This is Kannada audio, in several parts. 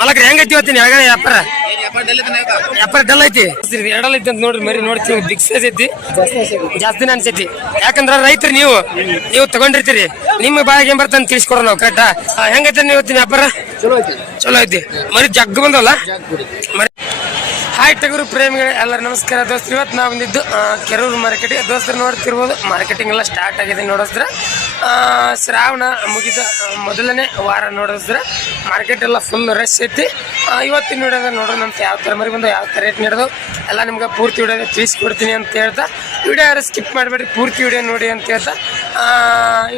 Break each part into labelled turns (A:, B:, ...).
A: ಮಲಕ್ರಿ ಹೆಂಗೈತಿ ಇವತ್ತಿನ ಯಾವಾಗ ವ್ಯಾಪಾರ ವ್ಯಾಪಾರ ಡಲ್ ಐತಿ? ಎರಡಲ್ ಐತಿ ಅಂತ ನೋಡ್ರಿ ಮರಿ ನೋಡ್ತೀವಿ ಬಿಗ್ ಸೈಜ್ ಐತಿ. ಜಾಸ್ತಿನ ಅನ್ಸೈತಿ. ಯಾಕಂದ್ರ ರೈತರು ನೀವು ನೀವು ತಗೊಂಡಿರ್ತೀರಿ. ನಿಮ್ಮ ಬಾಯಿಗೆ ಏನ್ ಬರ್ತಂತ ತಿಳಿಸ್ಕೊಡೋ ನಾವು ಕರೆಕ್ಟಾ ಹೆಂಗೈತಿ ನೀವು ಇವತ್ತಿನ ವ್ಯಾಪಾರ? ಚಲೋ ಐತಿ. ಮರಿ ಜಗ್ಗ ಬಂದವಲ್ಲ? ಮರಿ ಹಾಯ್ ಟಗರು ಪ್ರೇಮಿಗಳೇ, ಎಲ್ಲರೂ ನಮಸ್ಕಾರ. ದೋಸ್ತರು, ಇವತ್ತು ನಾವು ಬಂದಿದ್ದು ಕೆರೂರು ಮಾರ್ಕೆಟಿಗೆ ದೋಸ್ತರು, ನೋಡ್ತಿರ್ಬೋದು ಮಾರ್ಕೆಟಿಂಗ್ ಎಲ್ಲ ಸ್ಟಾರ್ಟ್ ಆಗಿದೆ ನೋಡಿದ್ರೆ ಶ್ರಾವಣ ಮುಗಿದ ಮೊದಲನೇ ವಾರ ನೋಡಿದ್ರೆ ಮಾರ್ಕೆಟ್ ಎಲ್ಲ ಫುಲ್ ರಶ್ ಐತಿ. ಇವತ್ತು ಇವತ್ತಿನ ವಿಡಿಯೋದ ನೋಡೋಣ ಅಂತ ಯಾವ ಥರ ಮರಿ ಬಂದು ಯಾವ ಥರ ರೇಟ್ ನಡೆದು ಎಲ್ಲ ನಿಮ್ಗೆ ಪೂರ್ತಿ ವಿಡಿಯೋದ ತಿಳಿಸ್ಕೊಡ್ತೀನಿ ಅಂತ ಹೇಳ್ತಾ, ವಿಡಿಯೋ ಯಾರು ಸ್ಕಿಪ್ ಮಾಡಬೇಡಿ ಪೂರ್ತಿ ವಿಡಿಯೋ ನೋಡಿ ಅಂತ ಹೇಳ್ತಾ.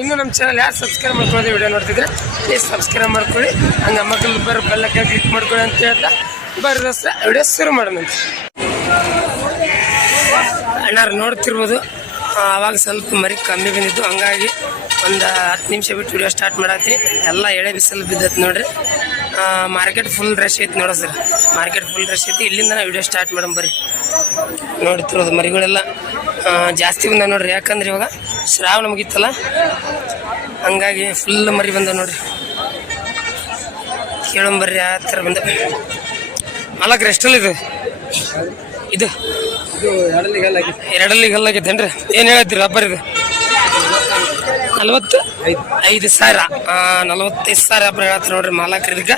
A: ಇನ್ನು ನಮ್ಮ ಚಾನಲ್ ಯಾರು ಸಬ್ಸ್ಕ್ರೈಬ್ ಮಾಡ್ಕೊಳ್ಳೋದು ವಿಡಿಯೋ ನೋಡ್ತಿದ್ರೆ ಪ್ಲೀಸ್ ಸಬ್ಸ್ಕ್ರೈಬ್ ಮಾಡ್ಕೊಳ್ಳಿ. ಹಂಗೆ ಮಕ್ಕಳು ಬರೋ ಬೆಲ್ಲಕ್ಕೆ ಕ್ಲಿಕ್ ಮಾಡ್ಕೊಳ್ಳಿ ಅಂತ ಹೇಳ್ತಾ. ಬರ್ರಿ ದೋಸ್ತ, ವಿಡಿಯೋ ಶುರು ಮಾಡೋಣ ಅಣ್ಣಾರು ನೋಡ್ತಿರ್ಬೋದು. ಆವಾಗ ಸ್ವಲ್ಪ ಮರಿ ಕಮ್ಮಿ ಬಂದಿದ್ದು ಹಂಗಾಗಿ ಒಂದು ಹತ್ತು ನಿಮಿಷ ಬಿಟ್ಟು ವಿಡಿಯೋ ಸ್ಟಾರ್ಟ್ ಮಾಡತ್ತಿ ಎಲ್ಲ ಎಳೆ ಬಿಸಿಲು ಬಿದ್ದೈತೆ ನೋಡ್ರಿ. ಮಾರ್ಕೆಟ್ ಫುಲ್ ರಶ್ ಐತಿ ನೋಡೋ ಸರ್. ಮಾರ್ಕೆಟ್ ಫುಲ್ ರಶ್ ಐತಿ. ಇಲ್ಲಿಂದ ನಾವು ವಿಡಿಯೋ ಸ್ಟಾರ್ಟ್ ಮಾಡೋಣ ಬರ್ರಿ. ನೋಡ್ತಿರೋದು ಮರಿಗಳೆಲ್ಲ ಜಾಸ್ತಿ ಬಂದ ನೋಡ್ರಿ. ಯಾಕಂದ್ರೆ ಇವಾಗ ಶ್ರಾವಣ ಮುಗೀತಲ್ಲ. ಹಂಗಾಗಿ ಫುಲ್ ಮರಿ ಬಂದ ನೋಡ್ರಿ. ಕೇಳಂಬರ್ರಿ ಆ ಥರ ಬಂದ ಮಲಕ್ರಿ ಎಷ್ಟಲ್ಲಿ ಇದು. ಇದು. ಎರಡಲ್ಲಿ ಗಲ್ಲಾಗೈತೇನ್ರಿ ಏನು ಹೇಳ್ತೀರಿ ಅಬ್ಬರ್ ಇದು. ನಲವತ್ತು? ಐದು ಸಾವಿರ. ನಲವತ್ತೈದು ಸಾವಿರ ಅಬ್ಬರ್ ಹೇಳ್ತಾರೆ ನೋಡ್ರಿ ಮಾಲಕ್ರಿ ಇದಕ್ಕೆ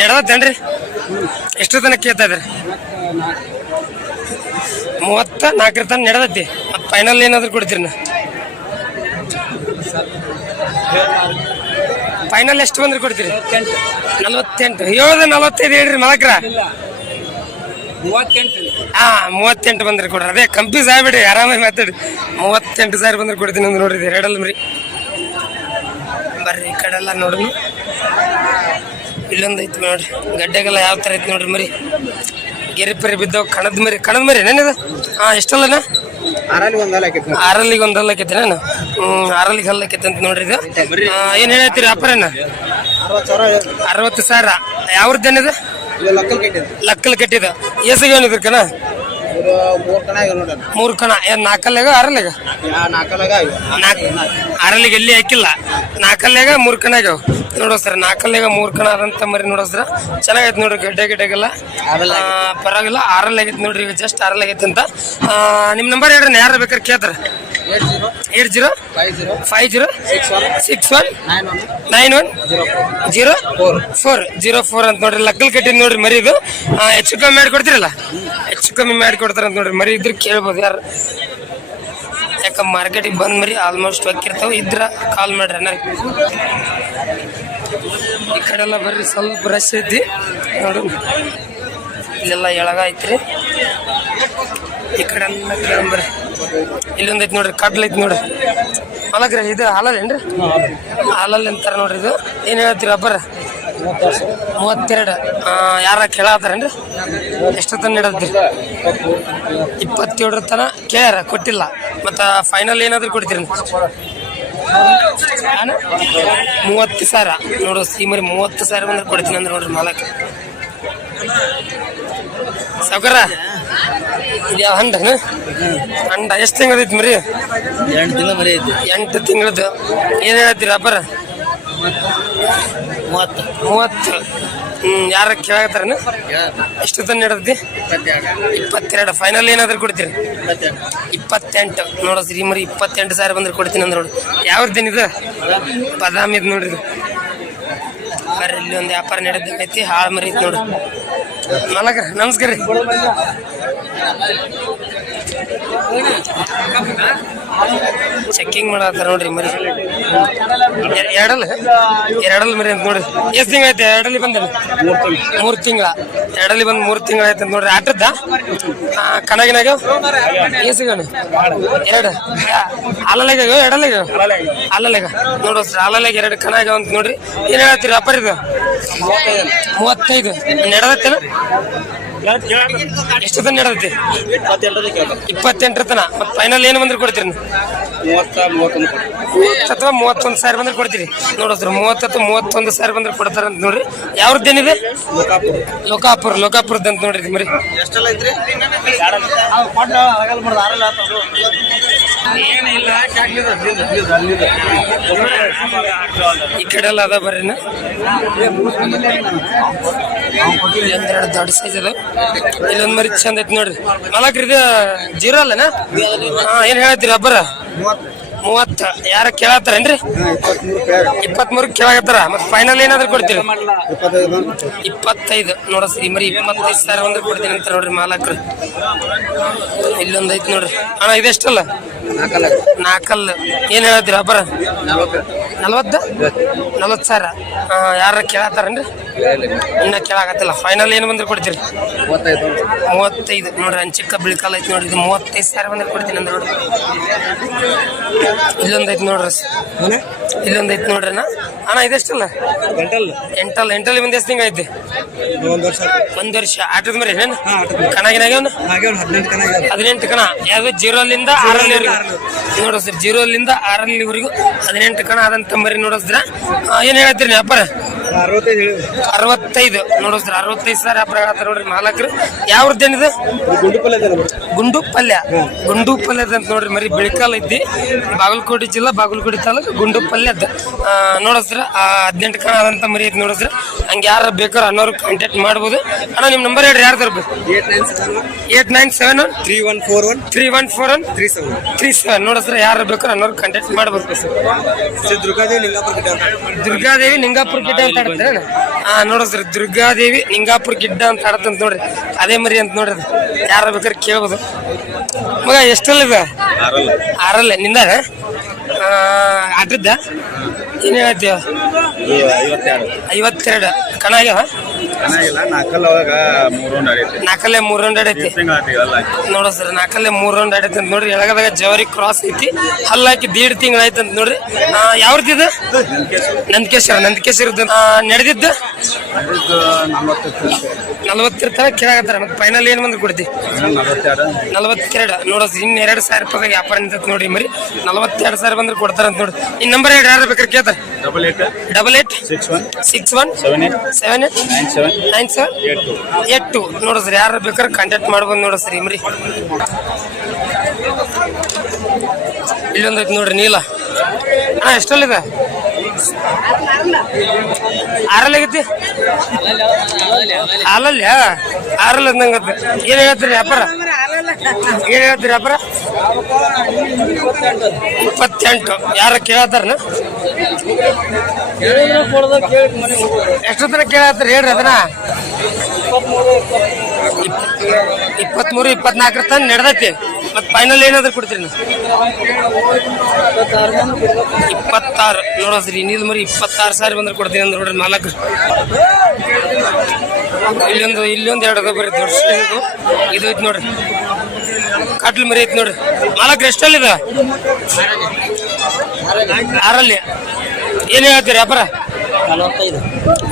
A: ನಡೆದತ್ತೇನ್ರಿ ಎಷ್ಟು ತನಕ ಕೇಳ್ತಾ ಇದ್ರಿ ಮೂವತ್ತ ನಾಲ್ಕರ ತನಕ ನಡೆದೈತಿ ಮತ್ತು ಫೈನಲ್ ಏನಾದ್ರು ಕೊಡ್ತೀರಿ ನಾ ಫೈನಲ್ ಎಷ್ಟು ಬಂದ್ರೆ ಕೊಡ್ತೀರಿ? ನಲವತ್ತೆಂಟು. ಏಳು ನಲವತ್ತೈದು ಹೇಳ್ರಿ ಮಲಕ್ರ. ಹಾ, ಮೂವತ್ತೆಂಟು ಬಂದ್ರೆ ಕೊಡ್ರಿ. ಅದೇ ಕಂಪ್ಯೂಸ್ ಆಗ್ಬಿಡಿ ಆರಾಮಾಗಿ ಮಾತಾಡಿ. ಮೂವತ್ತೆಂಟು ಸಾವಿರ ಬಂದ್ರೆ ಕೊಡ್ತೀನಿ ಅಂದ್ರೆ ನೋಡ್ರಿ ಎರಡಲ್ಲ ಮರಿ. ಬರ್ರಿ ಈ ಕಡೆ ಎಲ್ಲ ನೋಡ್ರಿ. ಇಲ್ಲೊಂದು ಐತಿ ನೋಡ್ರಿ. ಗಡ್ಡೆಗೆಲ್ಲ ಯಾವ ಥರ ಐತಿ ನೋಡ್ರಿ ಮರಿ. ಗೆರೆ ಪರಿ ಬಿದ್ದವು ಕಣದ ಮರಿ. ಕಣದ ಮರಿ ಏನಿದು ಹಾ ಎಷ್ಟಲ್ಲನ
B: ಒಂದ್
A: ಆರಲ್ಲಿಗೆ ಒಂದು ಹಲ್ಲಕೈತಿ ನಾನು ಹ್ಮ್ ಆರಲ್ಲಿಗೆ ಹಲ್ಲಕೈತಿ ಅಂತ ನೋಡ್ರಿ ಇದು. ಏನು ಹೇಳ್ತೀರಿ ವ್ಯಾಪಾರನ
B: ಅರವತ್ತು ಸಾವಿರ
A: ಯಾವ್ರದ್ದೇನಿದೆ
B: ಲಕ್ಕಲ್
A: ಕಟ್ಟಿದ ಎಸಿಗೆ ಏನಿದ್ರು ಕಣ
B: ಮೂರು ಕಣ.
A: ಏನ್ ನಾಲ್ಕಲ್ಲಾಗ ಆರಲ್ಲಾಗ
B: ಯಾ ನಾಲ್ಕಲಾಗ ಇವು.
A: ನಾಲ್ಕು ಆರಲ್ಲಿಗೆ ಎಲ್ಲಿ ಹಾಕಿಲ್ಲ? ನಾಲ್ಕಲ್ಯಾಗ ಮೂರು ಕಣ ಆಗ್ಯಾವ ನೋಡೋ ಸರ್ ನಾಲ್ಕಲ್ಲಾಗ ಮೂರ್ ಕಣ ಆದಂತ ಮರಿ ನೋಡೋ ಸರ್. ಚೆನ್ನಾಗೈತೆ ನೋಡ್ರಿ ಗಡ್ಡೆ ಗಿಡ್ಡೆಗೆಲ್ಲ. ಪರವಾಗಿಲ್ಲ ಆರಲ್ಲಿ ಆಗೈತೆ ನೋಡ್ರಿ ಈಗ ಜಸ್ಟ್ ಆರಲ್ಲಿ ಆಗೈತೆ ಅಂತ. ನಿಮ್ಮ ನಿಮ್ ನಂಬರ್ ಹೇಳ್ರಿ ಯಾರು ಬೇಕಾದ್ರೆ ಕೇಳ್ತಾರ.
B: Eight zero five zero six one nine one zero four
A: zero
B: four
A: ಅಂತ ನೋಡ್ರಿ ಲಕ್ಕಲ್ ಕಟ್ಟಿದ್ ನೋಡ್ರಿ ಮರಿ ಇದು. ಹೆಚ್ಚು ಕಮ್ಮಿ ಮಾಡಿ ಕೊಡ್ತೀರಲ್ಲ? ಹೆಚ್ಚು ಕಮ್ಮಿ ಮಾಡಿ ಕೊಡ್ತಾರ ಅಂತ ನೋಡ್ರಿ ಮರಿ ಇದ್ರೆ ಕೇಳ್ಬೋದು ಯಾರು. ಯಾಕ ಮಾರ್ಕೆಟಿಗೆ ಬಂದ್ ಮರಿ ಆಲ್ಮೋಸ್ಟ್ ಹೊಕ್ಕಿರ್ತಾವ ಇದ್ರ ಕಾಲ್ ಮಾಡ್ರಿ ಅಣ್ಣ ಈ ಕಡೆ ಎಲ್ಲ ಬರ್ರಿ, ಸ್ವಲ್ಪ ರಶ್ ಐತಿ ನೋಡು. ಇಲ್ಲೆಲ್ಲ ಎಳಗ ಐತ್ರಿ. ಈ ಕಡೆ ಎಲ್ಲ ಕೇಳಂಬರ್ರಿ ಇಲ್ಲೊಂದು ಐತಿ ನೋಡ್ರಿ, ಕಡ್ಲ ಐತಿ ನೋಡ್ರಿ. ಮಲಗ್ರಿ ಇದು ಹಾಲಲ್ಲೇನ್ರಿ ಹಾಲಲ್ಲಿ ಅಂತಾರ ನೋಡ್ರಿ ಇದು. ಏನು ಹೇಳ್ತೀರಿ ಅಬ್ಬರ? ಮೂವತ್ತೆರಡು. ಯಾರ ಕೇಳತ್ತಾರೇನ್ರಿ ಎಷ್ಟು ತನ ಇಡತ್ರಿ ಇಪ್ಪತ್ತೇಳರ ತನ? ಕೇಳ್ಯಾರ ಕೊಟ್ಟಿಲ್ಲ. ಮತ್ತು ಫೈನಲ್ ಏನಾದರೂ ಕೊಡ್ತೀರಿ? ಮೂವತ್ತು ಸಾವಿರ ನೋಡ್ರಿ ಸೀಮರಿ ಮೂವತ್ತು ಸಾವಿರ ಬಂದ್ರೆ ಕೊಡ್ತೀನಿ ಅಂದ್ರೆ ನೋಡ್ರಿ ಮಾಲಕ. ಸಾವ್ಕಾರ ಇದ್ಯಾವ ಹಂಡ ಹಂಡ ಎಷ್ಟು ತಿಂಗಳದೈತಿ ಮರಿ?
B: ಎಂಟು ತಿಂಗಳ ಮರಿ ಐತಿ.
A: ಎಂಟು ತಿಂಗಳದ್ದು ಏನ್ ಹೇಳ್ತೀರಿ ಅಬ್ಬರ
B: ಮೂವತ್ತು.
A: ಮೂವತ್ತು. ಯಾರ ಕೇಳಾಗತ್ತಾರ ಎಷ್ಟು ತನ ನಡೆದಿ
B: ಇಪ್ಪತ್ತೆರಡು.
A: ಫೈನಲ್ ಏನಾದ್ರು ಕೊಡ್ತೀರಿ?
B: ಇಪ್ಪತ್ತೆಂಟು.
A: ನೋಡೋ ಶ್ರೀಮರಿ ಇಪ್ಪತ್ತೆಂಟು ಸಾವಿರ ಬಂದ್ರೆ ಕೊಡ್ತೀನಿ ಅಂದ್ರೆ ನೋಡಿ. ಯಾವ್ದೇನು ಇದು? ಬಾದಾಮಿ ಇದು ಇದು. ಬರ್ರಿ, ಇಲ್ಲಿ ಒಂದು ವ್ಯಾಪಾರ ನಡೆದೈತಿ ಹಾಳು ಮರಿ ಐತಿ ನೋಡ್ರಿ ಮಲಕ ನಮಸ್ಕಾರ ರೀ. ಚೆಕ್ಕಿಂಗ್ ಮಾಡತ್ತಾರ ನೋಡ್ರಿ ಮರಿ. ಎರಡಲ್ ಎರಡಲ್ಲಿ? ಮರಿ ಅಂತ ನೋಡ್ರಿ. ಎಷ್ಟು ತಿಂಗಳ ಐತೆ ಎರಡಲ್ಲಿ ಬಂದ ಮೂರು ತಿಂಗಳ. ಎರಡಲ್ಲಿ ಬಂದು ಮೂರು ತಿಂಗಳ ಐತೆ ನೋಡ್ರಿ. ಆಟದ್ದ ಕಣಗಿನಾಗ? ಏಸಿಗಣ ಎರಡು. ಅಲ್ಲಲೆಗ ಎರಡಲ್ಲಿ ಅಲ್ಲಲೆಗ ನೋಡ ಅಲ್ಲಲೆಗ ಎರಡು ಕನಗ ಅಂತ ನೋಡ್ರಿ. ಏನ್ ಹೇಳ್ತೀರಿ ಅಪ್ಪರ್ ಇದು ಮೂವತ್ತೈದು. ನಡೆದತ್ತೇನ? ಎಷ್ಟು ತನ ನಡೆದೈತಿ? ಇಪ್ಪತ್ತೆಂಟರ ತನ ಮತ್ತೆ ಫೈನಲ್ ಏನು ಬಂದ್ರೆ ಕೊಡ್ತೀರಿ?
B: ಮೂವತ್ತ
A: ಅಥವಾ ಮೂವತ್ತೊಂದು ಸಾವಿರ ಬಂದ್ರೆ ಕೊಡ್ತೀರಿ. ನೋಡಿದ್ರು ಮೂವತ್ತು ಮೂವತ್ತೊಂದು ಸಾವಿರ ಬಂದ್ರೆ ಕೊಡ್ತಾರ ಅಂತ ನೋಡ್ರಿ. ಯಾವ್ದೇನಿದೆ
B: ಲೋಕಾಪುರ
A: ಲೋಕಾಪುರ ಲೋಕಾಪುರದ ಅಂತ ನೋಡ್ರಿ ಮರಿ. ಈ ಕಡೆ ಎಲ್ಲ ಅದ ಬರ್ರಿ ಒಂದೆರಡು ದೊಡ್ಡ ಸೈಜ್ ಅದ ಇಲ್ಲೊಂದ್ ಮರಿ ಚಂದ ಐತಿ ನೋಡ್ರಿ. ಮಲಕ್ರಿ ಇದು ಜೀರೋ ಅಲ್ಲನ? ಏನ್ ಹೇಳತ್ತೀರಿ ಅಬ್ಬರ? ಮೂವತ್ತ. ಯಾರ ಕೇಳತ್ತಾರೇನ್ರಿ? ಇಪ್ಪತ್ಮೂರು ಕೇಳಾಕತ್ತಾರ. ಮತ್ ಫೈನಲ್ ಏನಾದ್ರು ಕೊಡ್ತೀರಿ? ಇಪ್ಪತ್ತೈದು. ನೋಡ ಈ ಮರಿ ಇಪ್ಪತ್ತೈದು ಸಾವಿರ ಅಂದ್ರೆ ಕೊಡ್ತೀನಿ ಅಂತ ನೋಡ್ರಿ ಮಾಲಕ್ರು. ಇಲ್ಲೊಂದ್ ಐತಿ ನೋಡ್ರಿ. ಅಣ್ಣ, ಇದೆಷ್ಟಲ್ಲ? ನಾಲ್ಕಲ್ಲ. ಏನ್ ಹೇಳ್ತೀರ ಅಬ್ಬರ ನಲ್ವತ್ತು. ನಲ್ವತ್ತು? ಸಾವಿರ ಯಾರ ಕೇಳತ್ತಾರನ್ರಿ? ಇನ್ನ ಕೇಳಾಕತ್ತಿಲ್ಲ. ಫೈನಲ್ ಏನು ಬಂದ್ರೆ ಕೊಡ್ತೀರಿ? ಮೂವತ್ತೈದು ನೋಡ್ರಿ ಚಿಕ್ಕ ಬಿಳಿಕಾಲ ಐತಿ ನೋಡ್ರಿ. ಮೂವತ್ತೈದು ಸಾವಿರ ಬಂದ್ರೆ ಕೊಡ್ತೀನಿ ಅಂದ್ರೆ ನೋಡ್ರಿ. ಇಲ್ಲೊಂದ್ ಐತಿ ನೋಡ್ರಿ. ಇಲ್ಲೊಂದ್ ಐತಿ ನೋಡ್ರಿ ಅಣ್ಣ ಅಣ್ಣ ಇದೆಷ್ಟಲ್ಲ ಎಂಟಲ್ ಎಂಟಲ್ಲಿ ಬಂದು ಎಷ್ಟು ತಿಂಗಳು ಐತಿ?
B: ಒಂದು ವರ್ಷ
A: ಒಂದ್ ಆಟದ ಮರಿ ಏನು ಕಣ
B: ಹಾಗೆ ಹದಿನೆಂಟು ಕಣ
A: ಯಾವ್ದು ಜೀರೋ ಯಾವ್ದು? ಜೀರೋಲಿಂದ ಆರಲ್ಲಿವರೆಗೂ ನೋಡು ಸರ್ ಜೀರೋಲಿಂದ ಆರಲ್ಲಿವರೆಗೂ ಹದಿನೆಂಟು ಕಣ ಆದಂತ ಮರಿ ನೋಡಿದ್ರ ಏನ್ ಹೇಳ್ತೀರಿ ವ್ಯಾಪಾರ
B: ಅರವತ್ತೈದು
A: ನೋಡ್ರಿ ಸರ್ ಅರವತ್ತೈದು ಸಾವಿರ ವ್ಯಾಪಾರ ಹೇಳ್ತಾರೆ ನೋಡ್ರಿ ಮಾಲಕ್ರು. ಇದು
B: ಗುಂಡು ಪಲ್ಯ
A: ಗುಂಡು ಪಲ್ಯ. ಗುಂಡು ಪಲ್ಯದ ಅಂತ ನೋಡ್ರಿ ಮರಿ ಬಿಳಕಾಲ ಐತಿ. ಬಾಗಲಕೋಟೆ ಜಿಲ್ಲಾ ಬಾಗಲಕೋಟೆ ತಾಲೂಕು ಗುಂಡು ಪಲ್ಯದ ನೋಡಿದ್ರ ಹದಿನೆಂಟು ಕಣ ಆದಂತ ಮರಿ ಐತಿ ನೋಡಿದ್ರ ಹಂಗೆ ಯಾರು ಬೇಕಾದ್ರೆ ಅನ್ನೋರು ಕಾಂಟ್ಯಾಕ್ಟ್ ಮಾಡ್ಬೋದು. ಅಣ್ಣ ನಿಮ್ಮ ನಂಬರ್ ಹೇಳ್ರಿ ಯಾರು ತರಬೇಕು?
B: Eight nine seven
A: one.
B: Three one four one.
A: Three one four one.
B: Three seven
A: three seven. ನೋಡಿದ್ರೆ ಯಾರು ಬೇಕಾದ್ರೆ ಅನ್ನೋರು ಕಾಂಟ್ಯಾಕ್ಟ್ ಮಾಡ್ಬೋದು
B: ಸರ್. ದುರ್ಗಾದೇವಿ ಲಿಂಗಾಪುರ
A: ದುರ್ಗಾದೇವಿ ಲಿಂಗಾಪುರ ಗಿಡ್ಡ ಅಂತ ಆಡ್ತಾರೆ ಹಾ ನೋಡಿದ್ರಿ ದುರ್ಗಾದೇವಿ ನಿಂಗಾಪುರ ಗಿಡ್ಡ ಅಂತ ಆಡತ್ತಂತ ನೋಡ್ರಿ. ಅದೇ ಮರಿ ಅಂತ ನೋಡ್ರಿ ಅದು. ಯಾರು ಬೇಕಾದ್ರೆ ಕೇಳ್ಬೋದು. ಮಗ ಎಷ್ಟಲ್ಲ ಇದು?
B: ಆರಲ್ಲ.
A: ಆರಲ್ಲೇ. ನಿಂದ ಆಟದ್ದ ಏನ್ ಹೇಳ್ತೀವ
B: ಐವತ್ತೆರಡು.
A: ಐವತ್ತೆರಡು. ಕಣ ಆಗ್ಯಾವ?
B: ಚೆನ್ನಾಗಿಲ್ಲ. ನಾಲ್ಕಲ್ಲ ಮೂರು ರೌಂಡ್ ಆಡೈತೆ.
A: ನಾಲ್ಕಲ್ಲೇ ಮೂರ್ ರೌಂಡ್ ಆಡೈತಿ ನೋಡ ಸರ್ ನಾಲ್ಕಲ್ಲೇ ಮೂರ್ ರೌಂಡ್ ಆಡೈತಿ ಅಂತ ನೋಡ್ರಿ. ಎಳಗದಾಗ ಜವರಿ ಕ್ರಾಸ್ ಐತಿ. ಹಲ್ಲಾಕಿ ದೀಡ್ ತಿಂಗಳ ಆಯ್ತು ಅಂತ ನೋಡ್ರಿ. ಯಾವ್ದಿದು ನಂದಕೇಶ್ವರ. ನಂದಕೇಶ್ವರ ನಡೆದಿದ್ದು?
B: ನಲವತ್ತು
A: ನಲ್ವತ್ತಿರ್ತಾರ ಕೇಳಾಕತ್ತಾರ ಮತ್ತೆ ಫೈನಲ್ ಏನ್ ಬಂದ್ ಕೊಡ್ತಿ?
B: ನಲವತ್ತೆರಡು.
A: ನೋಡೋದು ಇನ್ನ ಎರಡು ಸಾವಿರ ರೂಪಾಯಿ ವ್ಯಾಪಾರ ನಿಂತ ನೋಡಿ ಮರಿ. ನಲ್ವತ್ತೆರಡು ಸಾವಿರ ಬಂದ್ರೆ ಕೊಡ್ತಾರ ಅಂತ ನೋಡಿ. ಈ ನಂಬರ್ ಹೇಳಿ ಯಾರು ಬೇಕಾದ್ರೆ ಕೇಳ್ತಾರೆ.
B: Double eight.
A: Double eight.
B: Six one.
A: Six one.
B: Seven eight.
A: Seven eight.
B: Nine seven.
A: Nine seven
B: eight two
A: ನೋಡಿದ್ರಿ ಯಾರು ಬೇಕಾದ್ರೆ ಕಾಂಟ್ಯಾಕ್ಟ್ ಮಾಡ್ಬೋದು ನೋಡಿಸ್ರಿ ಮರಿ ಇಲ್ಲೊಂದೈತಿ ನೋಡ್ರಿ, ನೀಲ. ಅಣ್ಣ, ಎಷ್ಟಲ್ಲಿದೆ? ಆರಲ್ಲಾಗೈತಿ ಹಾಲಲ್ಲ ಆರಲ್ಲ ಅಂದಂಗತ್ತೆ ಏನ್ ಹೇಳ್ತೀರಿ ವ್ಯಾಪಾರ? ಏನ್ ಹೇಳ್ತೀರಿ ವ್ಯಾಪಾರ ಇಪ್ಪತ್ತೆಂಟು. ಯಾರ ಕೇಳತ್ತಾರನ? ಎಷ್ಟು ತನಕ ಕೇಳತ್ತಾರ ಹೇಳ್ರಿ ಅದನ್ನ. ಇಪ್ಪತ್ಮೂರು, ಇಪ್ಪತ್ನಾಲ್ಕರ ತನಕ ನಡೆದೈತಿ. ಮತ್ತೆ ಫೈನಲ್ ಏನಾದ್ರು ಕೊಡ್ತೀರಿ ಇಪ್ಪತ್ತಾರು. ನೋಡೋದ್ರಿ ನೀಲ್ ಮರಿ ಇಪ್ಪತ್ತಾರು ಸಾವಿರ ಬಂದ್ರೆ ಕೊಡ್ತೀನಿ ಅಂದ್ರೆ ನೋಡ್ರಿ ನಾಲ್ಕು ಇಲ್ಲೊಂದು ಇಲ್ಲೊಂದು ಎರಡು ಬರಿ ದೊಡ್ಡದು ದೊಡ್ಡ ಇದು. ಇದು ಐತಿ ನೋಡ್ರಿ. ಕಟ್ಲು ಮರಿ ಐತಿ ನೋಡ್ರಿ. ನಾಲ್ಕು ಇದೆ? ಆರಲ್ಲಿ. ಏನು ಹೇಳ್ತೀರಿ ಅಪರ
B: ನಲವತ್ತೈದು.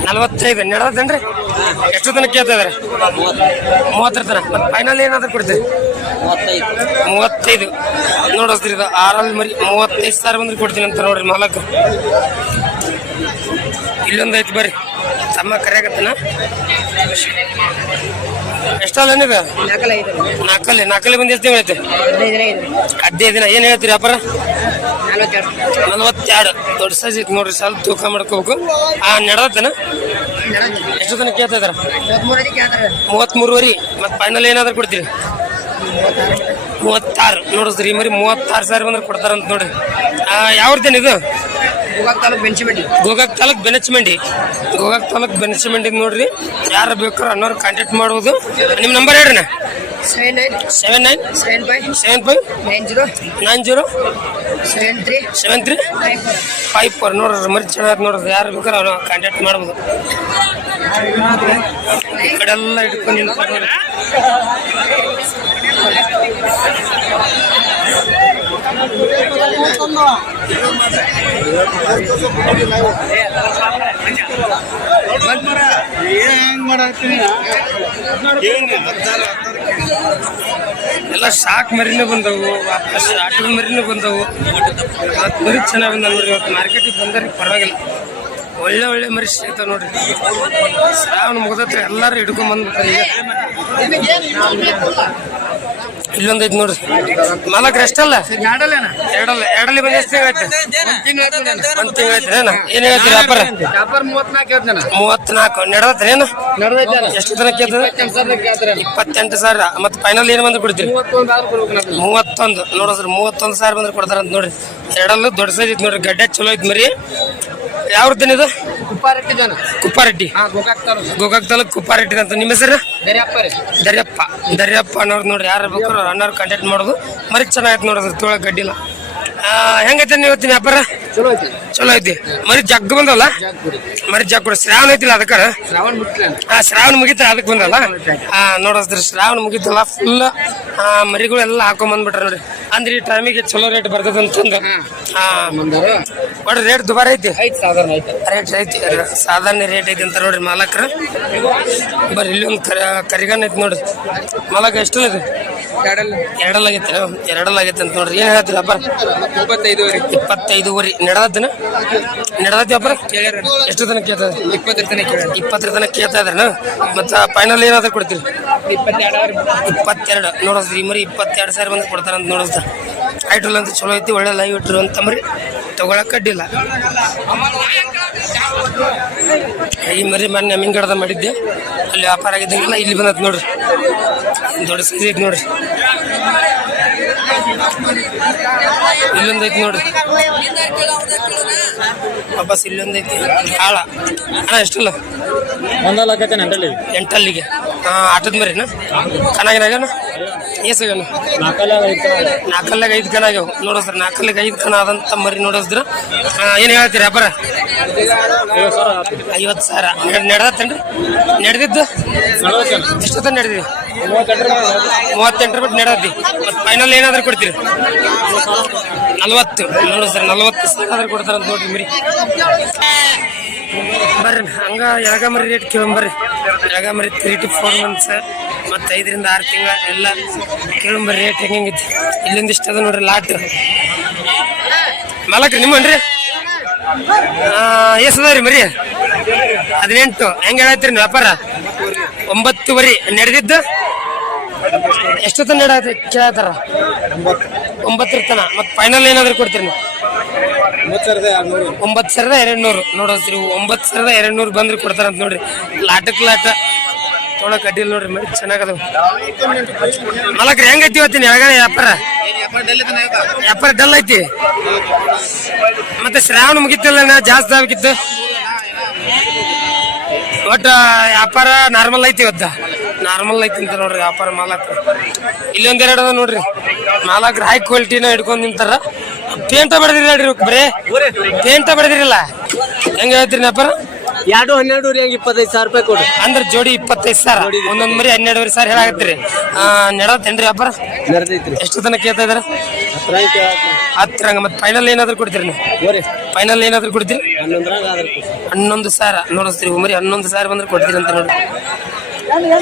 A: ನಲವತ್ತೈದು. ನಡೆದನ್ರಿ ಎಷ್ಟು ದಿನ ಕೇಳ್ತಾ ಇದಾರೆ? ಮೂವತ್ತರ ತನಕ. ಮತ್ತೆ ಫೈನಲ್ ಏನಾದ್ರು ಕೊಡ್ತೀರಿ?
B: ಮೂವತ್ತೈದು.
A: ಮೂವತ್ತೈದು. ಇದು. ಆರಲ್ಲಿ ಮರಿ ಮೂವತ್ತೈದು ಸಾವಿರ ಬಂದ್ರೆ ಕೊಡ್ತೀನಿ ಅಂತ ನೋಡ್ರಿ ನಾಲ್ಕು ಇಲ್ಲೊಂದು ಐತಿ ಬರ್ರಿ. ತಮ್ಮ ಕರೆಯಾಗತ್ತನ ಎಷ್ಟಲ್ಲ ಇದು ನಾಲ್ಕಲ್ಲಿ ನಕಲಿ ಬಂದ ಎಷ್ಟು ಐತೆ ಹದಿನೈದು ದಿನ ಏನು ಹೇಳ್ತೀರಿ ವ್ಯಾಪಾರ? ನಲವತ್ತೆರಡು. ದೊಡ್ಡ ಸೈಜ್ ಇತ್ತು ನೋಡ್ರಿ ಸ್ವಲ್ಪ ತೂಕ ಮಾಡ್ಕೋಬೇಕು. ಆ ನಡೆದತ್ತನ? ಎಷ್ಟು ದಿನ ಕೇಳ್ತಾ ಇದಾರ ಮೂವತ್ತ್ಮೂರುವರೆ ಮತ್ತೆ ಫೈನಲ್ ಏನಾದ್ರು ಕೊಡ್ತೀರಿ? ಮೂವತ್ತಾರು. ನೋಡಿಸ್ರಿ ಮರಿ ಮೂವತ್ತಾರು ಸಾವಿರ ಬಂದ್ರೆ ಕೊಡ್ತಾರಂತ ನೋಡ್ರಿ. ಯಾವ್ದೇನು ಇದು? ಗೋಕಾಕ್ ತಾಲೂಕ್ ಬೆನಚಮಂಡಿ ಗೋಕಾಕ್ ತಾಲೂಕ್ ಬೆನಚಮಂಡಿ ನೋಡ್ರಿ. ಯಾರು ಬೇಕಾದ್ರೆ ಅನ್ನೋರು ಕಾಂಟ್ಯಾಕ್ಟ್ ಮಾಡ್ಬೋದು. ನಿಮ್ಮ ನಂಬರ್ ಹೇಳ್ರಿ
C: seven nine
A: seven nine
C: seven five
A: seven five
C: nine zero
A: nine zero
C: seven three
A: seven three
C: nine
A: five four ನೋಡ್ರಿ ಮರಿ ಚೆನ್ನಾಗಿ ನೋಡ್ರಿ. ಯಾರು ಬೇಕಾದ್ರೆ ಅವ್ರು ಕಾಂಟ್ಯಾಕ್ಟ್ ಮಾಡ್ಬೋದು. ಈ ಕಡೆ ಎಲ್ಲ ಇಟ್ಕೊಂಡು ನಿಂತ್ಕೊಂಡು ನೋಡ್ರಿ. ಎಲ್ಲ ಸಾಕ್ ಮರಿನೇ ಬಂದವು, ವಾಪಸ್ ಆಟದ ಮರಿನೂ ಬಂದವು. ಮರಿ ಚೆನ್ನಾಗಿ ಬಂದ ನೋಡ್ರಿ, ಇವತ್ತು ಮಾರ್ಕೆಟಿಗೆ ಬಂದ್ರಿ ಪರವಾಗಿಲ್ಲ. ಒಳ್ಳೆ ಒಳ್ಳೆ ಮರಿ ಸಿಗ್ತಾವ ನೋಡ್ರಿ. ಶ್ರಾವಣ ಮುಗ್ದತ್ರ ಎಲ್ಲರೂ ಹಿಡ್ಕೊಂಡ್ ಬಂದ್ಬಿಡ್ತಾರೆ ಈಗ. ಇಲ್ಲೊಂದ್ ಐತಿ ನೋಡ್ರಿ. ರೆಸ್ಟ್ ಅಲ್ಲ ಎರಡಲ್ಲ, ಎರಡಲ್ಲಿ ಬಂದ ಎಷ್ಟು ತಿಂಗಳಾಯ್ತು ಒಂದ್ ತಿಂಗಳಾಯ್ತು ಏನ? ಹೇಳ್ತೀರಿ, ವ್ಯಾಪಾರ?
B: ಮೂವತ್ನಾಲ್ಕು
A: ನಡೆದತ್ರಿ, ಏನು? ಎಷ್ಟು ದಿನ ಕೇಳ್ತದ? ಇಪ್ಪತ್ತೆಂಟು ಸಾವಿರ. ಮತ್ತೆ ಫೈನಲ್ ಏನು ಬಂದ್ರೆ ಕೊಡ್ತೀರಿ?
B: ಮೂವತ್ತೊಂದು.
A: ನೋಡಿದ್ರಿ ಮೂವತ್ತೊಂದು ಸಾವಿರ ಬಂದ್ರೆ ಕೊಡ್ತಾರಂತ ನೋಡ್ರಿ. ಎರಡಲ್ಲೂ ದೊಡ್ಡ ಸೈಜ್ ಐತಿ ನೋಡ್ರಿ. ಗಡ್ಡೆ ಚಲೋ ಐತಿ ಮರಿ. ಯಾವ್ರದ್ದೇನೆ ಇದು
B: ಕುಪ್ಪಾರೆಟ್ಟಿ ಜನ ಗೋಕಾಕ್ ತಾಲೂಕು.
A: ಗೋಕಾಕ್ ತಾಲೂಕ್ ಅಂತ. ನಿಮ್ಮ ಹೆಸರು?
B: ದರ್ಯಪ್ಪ ರೀ.
A: ದರ್ಯಪ್ಪ. ದರ್ಯಪ್ಪ ಅನ್ನೋರು ನೋಡ್ರಿ ಯಾರು ಬೇಕು ಅನ್ನೋರು ಕಾಂಟ್ಯಾಕ್ಟ್ ಮಾಡೋದು. ಮರಿ ಚೆನ್ನಾಗೈತೆ ನೋಡೋದು ತೋಳ ಗಡ್ಡಿಲ್ಲ ಹೆಂಗೈತೆ ಇವತ್ತಿನ ವ್ಯಾಪಾರ?
B: ಚಲೋ ಐತಿ.
A: ಚಲೋ ಐತಿ. ಮರಿ ಜಗ್ ಬಂದಲ್ಲ? ಮರಿ ಜಗ್ ಕೂಡ ಶ್ರಾವಣ ಐತಿಲ್ಲ ಅದಕ್ಕೆ?
B: ಶ್ರಾವಣ
A: ಆ ಶ್ರಾವಣ ಮುಗಿತ ಅದಕ್ಕೆ ಬಂದಲ್ಲ? ಆ ನೋಡಿದ್ರ ಶ್ರಾವಣ ಮುಗಿತಲ್ಲ ಫುಲ್ ಮರಿಗಳೆಲ್ಲ ಹಾಕೊಂಡ್ ಬಂದ್ಬಿಟ್ರ ನೋಡ್ರಿ. ಅಂದ್ರೆ ಈ ಟೈಮಿಗೆ ಚಲೋ ರೇಟ್ ಬರ್ತದ ಅಂತಂದು ಹಾ ರೇಟ್ ದುಬಾರಿ ಐತಿ?
B: ಐತಿ ಸಾಧಾರಣ ಐತಿ.
A: ರೇಟ್ ಐತಿ. ಸಾಧಾರಣ ರೇಟ್ ಐತಿ ಅಂತ ನೋಡ್ರಿ ಮಾಲಕ್ರ. ಬರ್ರಿ ಇಲ್ಲಿ ಒಂದು ಕರಿ ಕರಿಗನ್ ಐತಿ ನೋಡ್ರಿ. ಮಾಲಕ ಎಷ್ಟು ಐತಿ
B: ಎರಡಲ್ಲ.
A: ಎರಡಲ್ಲ ಆಗೈತೆ ಎರಡಲ್ಲ ಆಗೈತೆ ಅಂತ ನೋಡ್ರಿ. ಏನ್ ಹೇಳ್ತೀರಪ್ಪ
B: ಇಪ್ಪತ್ತೈದು
A: ಇಪ್ಪತ್ತೈದುವರೆ. ನಡೆದತ್ತನ ನಡೆದತ್ತಿ ಅಪ್ಪ ಎಷ್ಟು ತನಕ ಕೇಳ್ತದ
B: ಇಪ್ಪತ್ತರ ತನಕ ಕೇಳ
A: ಇಪ್ಪತ್ತರ ತನಕ ಕೇಳ್ತಾ ಇದ್ರನ? ಮತ್ತ ಫೈನಲ್ ಏನಾದ್ರು ಕೊಡ್ತೀರಿ?
B: ಇಪ್ಪತ್ತೆರಡು
A: ಇಪ್ಪತ್ತೆರಡು. ನೋಡೋದ್ರಿ ಈ ಮರಿ ಇಪ್ಪತ್ತೆರಡು ಸಾವಿರ ಬಂದು ಕೊಡ್ತಾರಂತ ನೋಡೋದ್ರ ಐಟ್ರಲ್ ಅಂತ ಚಲೋ ಐತಿ ಒಳ್ಳೆ ಲೈವ್ ಇಟ್ರು ಅಂತ ಮರಿ ತಗೊಳಕ್ ಅಡ್ಡಿಲ್ಲ. ಈ ಮರಿ ಮೊನ್ನೆ ಮಿಂಗಡದ ಮಾಡಿದ್ದೆ. ಅಲ್ಲಿ ವ್ಯಾಪಾರ ಆಗಿದ್ದಂಗೆಲ್ಲ ಇಲ್ಲಿ ಬಂದತ್ ನೋಡ್ರಿ. ದೊಡ್ಡ ಸೈಜ್ ಐತಿ ನೋಡ್ರಿ. ಇಲ್ಲೊಂದ್ ಐತಿ ನೋಡ್ರಿ ವಾಪಸ್ ಇಲ್ಲೊಂದು ಐತಿ ಹಾಳ. ಅಣ್ಣ ಎಷ್ಟಲ್ಲ?
B: ಒಂದಲ್ಲ ಎಂಟಲ್ಲಿ.
A: ಎಂಟಲ್ಲಿಗೆ. ಆಟದ ಮರಿನ ಕನಾಗಿನಾಗನ ಏಸಾಗನ
B: ನಾಲ್ಕಲ್ಲ
A: ನಾಲ್ಕಲ್ಲಾಗ ಐದು ಕಣ ಆಗ್ಯಾವ. ಸರ್ ನಾಲ್ಕಲ್ಲಿಗೆ ಐದು ಕಣ ಆದಂತ ಮರಿ ನೋಡಿದ್ರ ಏನು ಹೇಳ್ತೀರಿ ಅಬ್ಬರ ಐವತ್ತು ಸಾವಿರ ನಡೆದತ್ತೇನ್ರಿ? ನಡೆದಿದ್ದು? ಎಷ್ಟೊತ್ತ ನಡೆದಿದೆ ಮೂವತ್ತೆಂಟರ ಬಿಟ್ಟು ನಡೆದಿ. ಮತ್ತೆ ಫೈನಲ್ ಏನಾದರೂ ಕೊಡ್ತೀರಿ? ನಲ್ವತ್ತು. ನೋಡಿ ಸರ್, ನಲ್ವತ್ತು ಆದ್ರೆ ಕೊಡ್ತಾರಂತ ನೋಡ್ರಿ ಮರಿ. ಬರ್ರಿ, ಹಂಗ ಯಾಗ ಮರಿ ರೇಟ್ ಕೇಳಂಬರ್ರಿ. ಯಾಗ ಮರಿ ತ್ರೀ ಟು ಫೋರ್ ಮಂತ್ಸ್ ಮತ್ತು ಐದರಿಂದ ಆರು ತಿಂಗಳ ಎಲ್ಲ ಕೇಳಂಬರ್ರಿ ರೇಟ್ ಹೆಂಗಿತ್ತು ಇಲ್ಲಿಂದ ಇಷ್ಟ ಅದ ನೋಡ್ರಿ ಲಾಟ್ ಮಾಲಕ್ರಿ ನಿಮ್ಮನ್ರಿ ಎಷ್ಟು ರೀ ಮರಿ? ಹದಿನೆಂಟು. ಹೆಂಗ್ ಹೇಳತ್ತೀರಿ ವ್ಯಾಪಾರ? ಒಂಬತ್ತುವರೆ. ನಡೆದಿದ್ದು? ಎಷ್ಟೊತ್ತ ನಡ ಕೇಳತ್ತಾರ ಒಂಬತ್ತರ ತನ. ಮತ್ತೆ ಫೈನಲ್ ಏನಾದ್ರು ಕೊಡ್ತೀರಿ ನೀವು? ಒಂಬತ್ತು ಸಾವಿರದ ಎರಡು ನೂರು ನೋಡ್ರಿ ಒಂಬತ್ತು ಸಾವಿರದ ಎರಡು ನೂರು ಬಂದ್ರೆ ಕೊಡ್ತಾರಂತ ನೋಡ್ರಿ. ಲಾಟಕ್ ಲಾಟ. ತೊಳಕ್ ಅಡ್ಡಿಲ್ಲ ನೋಡ್ರಿ ಮರಿ ಚೆನ್ನಾಗದ ಮಲಕ್ರಿ ಹೆಂಗೈತಿ ಇವತ್ತಿನ ಯಾವಾಗ ವ್ಯಾಪಾರ? ವ್ಯಾಪಾರ ಡಲ್ ಐತಿ? ಮತ್ತೆ ಶ್ರಾವಣ ಮುಗಿತಿಲ್ಲ ನಾ ಜಾಸ್ತಿ ಆಗಿತ್ತು ಒಟ್ಟು ವ್ಯಾಪಾರ ನಾರ್ಮಲ್ ಐತಿ ಇವತ್ತ. ನಾರ್ಮಲ್ ಐತಿ ಅಂತ ನೋಡ್ರಿ ವ್ಯಾಪಾರ ಮಾಲಕ್ ಇಲ್ಲೊಂದ್ ಎರಡು ಅದ ನೋಡ್ರಿ. ಮಾಲಕ್ರ ಹೈ ಕ್ವಾಲಿಟಿನ ಹಿಡ್ಕೊಂಡ್ ನಿಂತಾರ. ಪೇಂಟ ಬಡದಿರಿ ನೋಡ್ರಿ ಇವ್ಕ್ ಬರೇ. ಪೇಂಟ ಬಡದಿರಿಲ್ಲ. ಹೆಂಗ ಹೇಳ್ತೀರಿ ವ್ಯಾಪಾರ
B: ಎರಡು ಹನ್ನೆರಡು ಹಂಗೆ ಇಪ್ಪತ್ತೈದು ಸಾವಿರ ರೂಪಾಯಿ ಕೊಡು.
A: ಅಂದ್ರೆ ಜೋಡಿ ಇಪ್ಪತ್ತೈದು ಸಾವಿರ. ಒಂದೊಂದ್ ಮರಿ ಹನ್ನೆರಡುವರೆ ಸಾವಿರ ಹೇಳಾಗತ್ತೀರಿ ನೆಡತ್ತೇನ್ರಿ ವ್ಯಾಪಾರ?
B: ನಡೆದೈತ್ರಿ.
A: ಎಷ್ಟು ತನಕ ಕೇಳ್ತಾ ಇದಾರ? ಹತ್ತಿರ ಹಂಗ ಮತ್ತೆ ಫೈನಲ್ ಏನಾದ್ರು ಕೊಡ್ತೀರಿ ನೀವು? ಫೈನಲ್ ಏನಾದ್ರು ಕೊಡ್ತೀರಿ? ಹನ್ನೊಂದು ಸಾವಿರ. ನೋಡಿಸ್ತೀರಿ ಮರಿ ಹನ್ನೊಂದು ಸಾವಿರ ಬಂದ್ರೆ ಕೊಡ್ತೀರಿ ಅಂತ ನೋಡಿ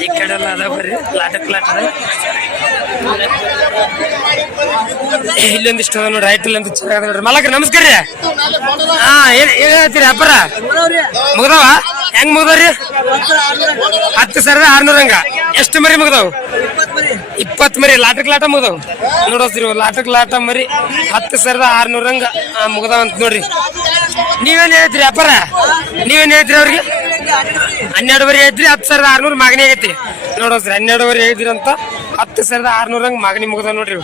A: ಈ ಕಡೆ ಎಲ್ಲ ಅದ ಬರ್ರಿ. ಲಾಟಕ್ ಲಾಟ. ಇಲ್ಲೊಂದಿಷ್ಟು ಅದ ನೋಡಿ ರೈಟ್ ಇಲ್ಲೊಂದು ಚೆನ್ನಾಗದ ನೋಡ್ರಿ. ಮಲಕ ನಮಸ್ಕಾರ ರೀ. ಹಾ ಏನ್ ಏನ್ ಹೇಳ್ತೀರಿ? ಅಪ್ಪರ ಮುಗ್ದವ? ಹೆಂಗ್ ಮುಗ್ದವ್ರಿ? ಹತ್ತು ಸಾವಿರದ ಆರ್ನೂರ ಹಂಗ. ಎಷ್ಟು ಮರಿ ಮುಗ್ದವು? ಇಪ್ಪತ್ ಮರಿ. ಲಾಟಕ್ ಲಾಟ ಮುಗ್ದವು? ನೋಡೋಸ್ರಿ ಲಾಟಕ್ ಲಾಟ ಮರಿ. ಹತ್ತು ಸಾವಿರದ ಆರ್ನೂರ ಹಂಗ. ಮುಗ್ದವ ಅಂತ ನೋಡ್ರಿ. ನೀವೇನ್ ಹೇಳ್ತೀರಿ ಅಪ್ಪರ ನೀವೇನ್ ಹೇಳ್ತೀರಿ ಅವ್ರಿಗೆ? ಹನ್ನೆರಡುವರೆ ಐತ್ರಿ, ಹತ್ತು ಸಾವಿರದ ಆರ್ನೂರು ಮಾಗನಿ ಆಗೈತಿ ಸರ್ ಹನ್ನೆರಡುವರೆ ಅಂತ ಹತ್ತು ಸಾವಿರದ ಆರ್ನೂರ ಹಂಗ ಮಾಗನಿ ಮುಗ್ದ ನೋಡ್ರಿ.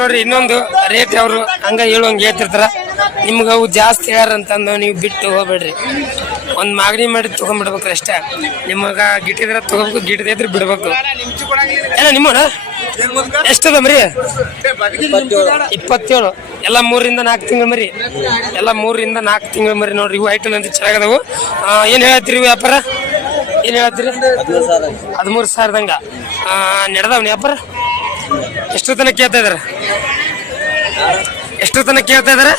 A: ನೋಡ್ರಿ, ಇನ್ನೊಂದು ರೇಟ್ ಅವರು ಹಂಗ ಹೇಳುವಂಗೆ ಹೇಳ್ತಿರ್ತಾರ. ನಿಮ್ಗೆ ಅವು ಜಾಸ್ತಿ ಅಂತಂದು ನೀವು ಬಿಟ್ಟು ಹೋಗ್ಬೇಡ್ರಿ. ಒಂದು ಮಾಗನಿ ಮಾಡಿ ತಗೊಂಡ್ಬಿಡ್ಬೇಕ್ರಿ ಅಷ್ಟೇ. ನಿಮಗೆ ಗಿಟ್ಟಿದ್ರೆ ತಗೋಬೇಕು ಗಿಟ್ಟದ ಇದ್ರೆ ಬಿಡ್ಬೇಕು. ಎಲ್ಲ ನಿಮ್ಮನ ಎಷ್ಟದ ಮರಿ? ಇಪ್ಪತ್ತೇಳು. ಎಲ್ಲ ಮೂರರಿಂದ ನಾಲ್ಕು ತಿಂಗಳು ಮರಿ. ಎಲ್ಲ ಮೂರರಿಂದ ನಾಲ್ಕು ತಿಂಗಳು ಮರಿ ನೋಡ್ರಿ ಇವು ಐಟಮ್ ಅಂತ ಚೆನ್ನಾಗದವು ಆ, ಏನ್ ಹೇಳ್ತೀರಿ ವ್ಯಾಪಾರ? ಏನ್ ಹೇಳ್ತೀರಿ ಹದಿಮೂರು ಸಾವಿರದಂಗ. ನಡೆದವ್ನ ವ್ಯಾಪಾರ? ಎಷ್ಟು ತನಕ ಕೇಳ್ತಾ ಇದಾರೆ? ಎಷ್ಟು ತನಕ ಕೇಳ್ತಾ ಇದಾರೆ?